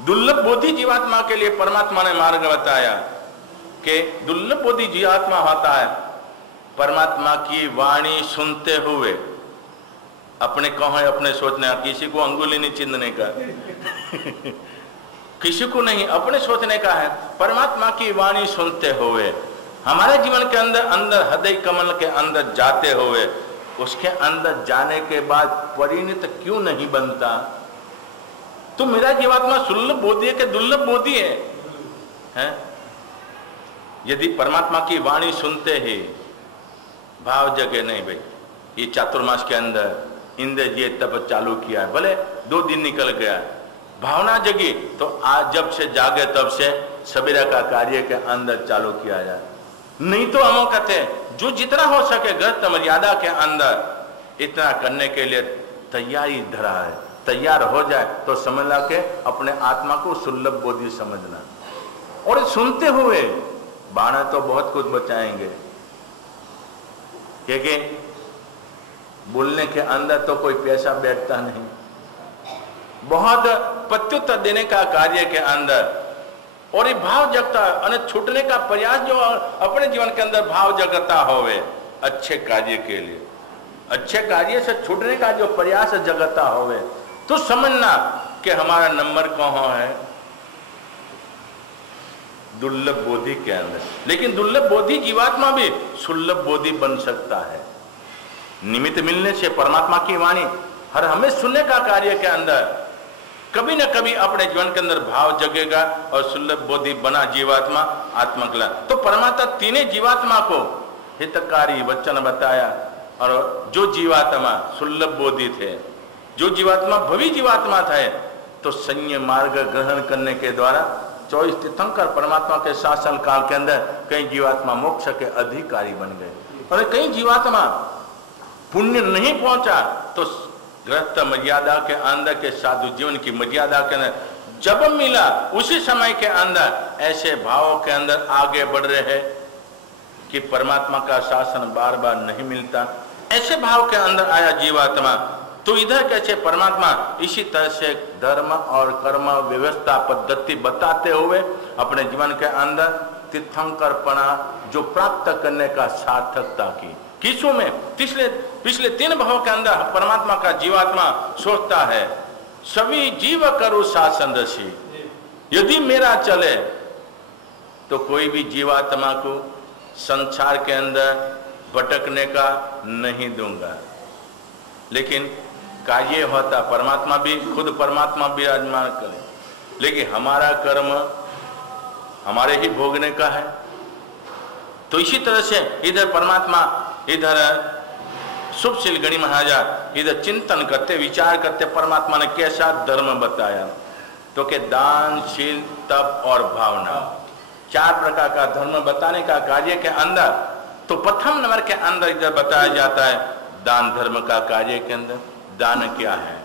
दुर्लभ बुद्धि जीवात्मा के लिए परमात्मा ने मार्ग बताया कि दुर्लभ बुद्धि जीवात्मा होता है परमात्मा की वाणी सुनते हुए अपने कहो अपने सोचने, किसी को अंगुली नहीं चिंधने का किसी को नहीं, अपने सोचने का है। परमात्मा की वाणी सुनते हुए हमारे जीवन के अंदर हृदय कमल के अंदर जाते हुए, उसके अंदर जाने के बाद परिणत क्यों नहीं बनता? तो मेरा जीवात्मा सुलभ बोधी है कि दुर्लभ बोधी है? यदि परमात्मा की वाणी सुनते ही भाव जगे नहीं, भाई ये चातुर्मास के अंदर इंद्र जी तब चालू किया है, भले 2 दिन निकल गया, भावना जगी तो आज जब से जागे तब से सवेरा का कार्य के अंदर चालू किया जाए। नहीं तो हम कहते हैं जो जितना हो सके गत मर्यादा के अंदर इतना करने के लिए तैयारी धरा है। तैयार हो जाए तो समझ ला के अपने आत्मा को सुलभ बोधि समझना। और सुनते हुए बाणा तो बहुत कुछ बचाएंगे, क्योंकि बोलने के अंदर तो कोई पैसा बैठता नहीं, बहुत प्रत्युत्तर देने का कार्य के अंदर और ये भाव जगता और छूटने का प्रयास जो अपने जीवन के अंदर भाव जगता होवे अच्छे कार्य के लिए, अच्छे कार्य से छूटने का जो प्रयास जगता होवे, तो समझना कि हमारा नंबर कहाँ है, दुर्लभ बोधि के अंदर। लेकिन दुर्लभ बोधि जीवात्मा भी सुलभ बोधि बन सकता है। निमित्त मिलने से परमात्मा की वाणी हर हमें सुनने का कार्य के अंदर कभी न कभी अपने जीवन के अंदर भाव जगेगा और सुलभ बोधि बना जीवात्मा आत्मकला। तो परमात्मा तीनों जीवात्मा को हितकारी वचन बताया, और जो जीवात्मा सुलभ बोधि थे, जो जीवात्मा भवी जीवात्मा थे, तो संयम मार्ग ग्रहण करने के द्वारा 24 तीर्थंकर परमात्मा के शासन काल के अंदर कई जीवात्मा मोक्ष के अधिकारी बन गए, और कई जीवात्मा पुण्य नहीं पहुंचा तो गृहस्थ मर्यादा के अंदर के साधु जीवन की मर्यादा के अंदर जब मिला उसी समय के अंदर ऐसे भावों के अंदर आगे बढ़ रहे हैं कि परमात्मा का शासन बार बार नहीं मिलता, ऐसे भाव के अंदर आया जीवात्मा। तो इधर कैसे परमात्मा इसी तरह से धर्म और कर्म व्यवस्था पद्धति बताते हुए अपने जीवन के अंदर तीर्थंकरपणा जो प्राप्त करने का सार्थकता की किसों में पिछले 3 भाव के अंदर परमात्मा का जीवात्मा सोचता है, सभी जीव करो शासन रसी, यदि मेरा चले तो कोई भी जीवात्मा को संसार के अंदर भटकने का नहीं दूंगा। लेकिन कार्य होता परमात्मा भी खुद परमात्मा विराजमान करे, लेकिन हमारा कर्म हमारे ही भोगने का है। तो इसी तरह से इधर परमात्मा, इधर शुभशील गणी महाराजा इधर चिंतन करते विचार करते परमात्मा ने कैसा धर्म बताया, तो के दान शील तप और भावना 4 प्रकार का धर्म बताने का कार्य के अंदर, तो प्रथम नंबर के अंदर इधर बताया जाता है दान धर्म का कार्य के अंदर दान क्या है।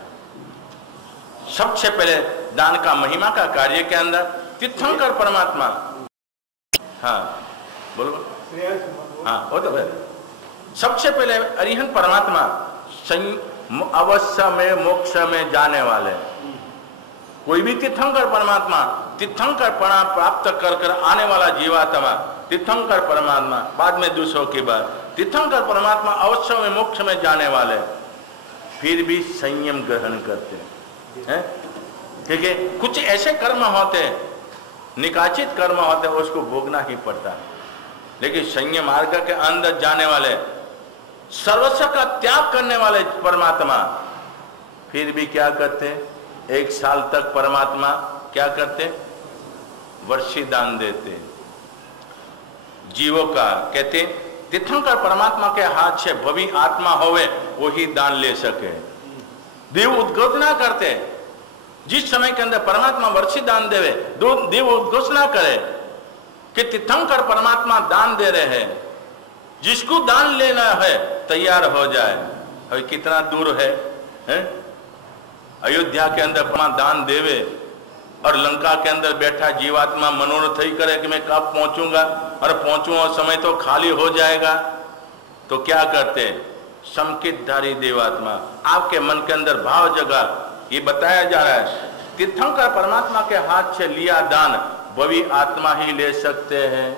सबसे पहले दान का महिमा का कार्य के अंदर तीर्थंकर परमात्मा, हाँ बोलो, हाँ वो तो है। सबसे पहले अरिहंत परमात्मा अवश्य में मोक्ष में जाने वाले, कोई भी तीर्थंकर परमात्मा तीर्थंकरपणा प्राप्त कर कर आने वाला जीवात्मा तीर्थंकर परमात्मा, बाद में दूसरों की बात, तीर्थंकर परमात्मा अवश्य में मोक्ष में जाने वाले फिर भी संयम ग्रहण करते हैं। ठीक है, कुछ ऐसे कर्म होते निकाचित कर्म होते उसको भोगना ही पड़ता है, लेकिन संयम मार्ग के अंदर जाने वाले सर्वस्व का त्याग करने वाले परमात्मा फिर भी क्या करते, 1 साल तक परमात्मा क्या करते, वर्षी दान देते जीवों का। कहते तीर्थंकर परमात्मा के हाथ से भवी आत्मा होवे वही दान ले सके। देव उद्घोषणा करते, जिस समय के अंदर परमात्मा वर्षी दान देवे, देव उद्घोषणा करे कि तीर्थंकर परमात्मा दान दे रहे हैं, जिसको दान लेना है तैयार हो जाए। अभी कितना दूर है? अयोध्या के अंदर परमात्मा दान देवे और लंका के अंदर बैठा जीवात्मा मनोरथ ही करे कि मैं कब पहुंचूंगा, और पहुंचूंगा समय तो खाली हो जाएगा। तो क्या करते, संकितधारी देवात्मा आपके मन के अंदर भाव जगा, ये बताया जा रहा है तीर्थंकर परमात्मा के हाथ से लिया दान भवी आत्मा ही ले सकते हैं।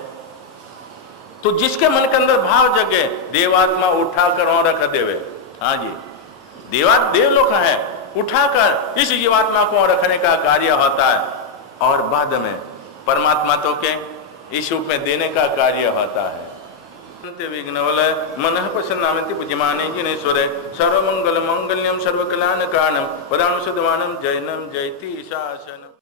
तो जिसके मन के अंदर भाव जगे देवात्मा उठाकर और रख देवे, हाँ जी देवलोक है, उठाकर इस जीवात्मा को रखने का कार्य होता है, और बाद में परमात्मा तो के इस रूप में देने का कार्य होता है। विघ्नवलय मनः प्रसन्नामिति पूज्यमाने जिनेश्वरे सर्वमंगल मंगल्यम सर्वकल्याण कारणम वदानु सद्वानम जैनम जयति शासनम।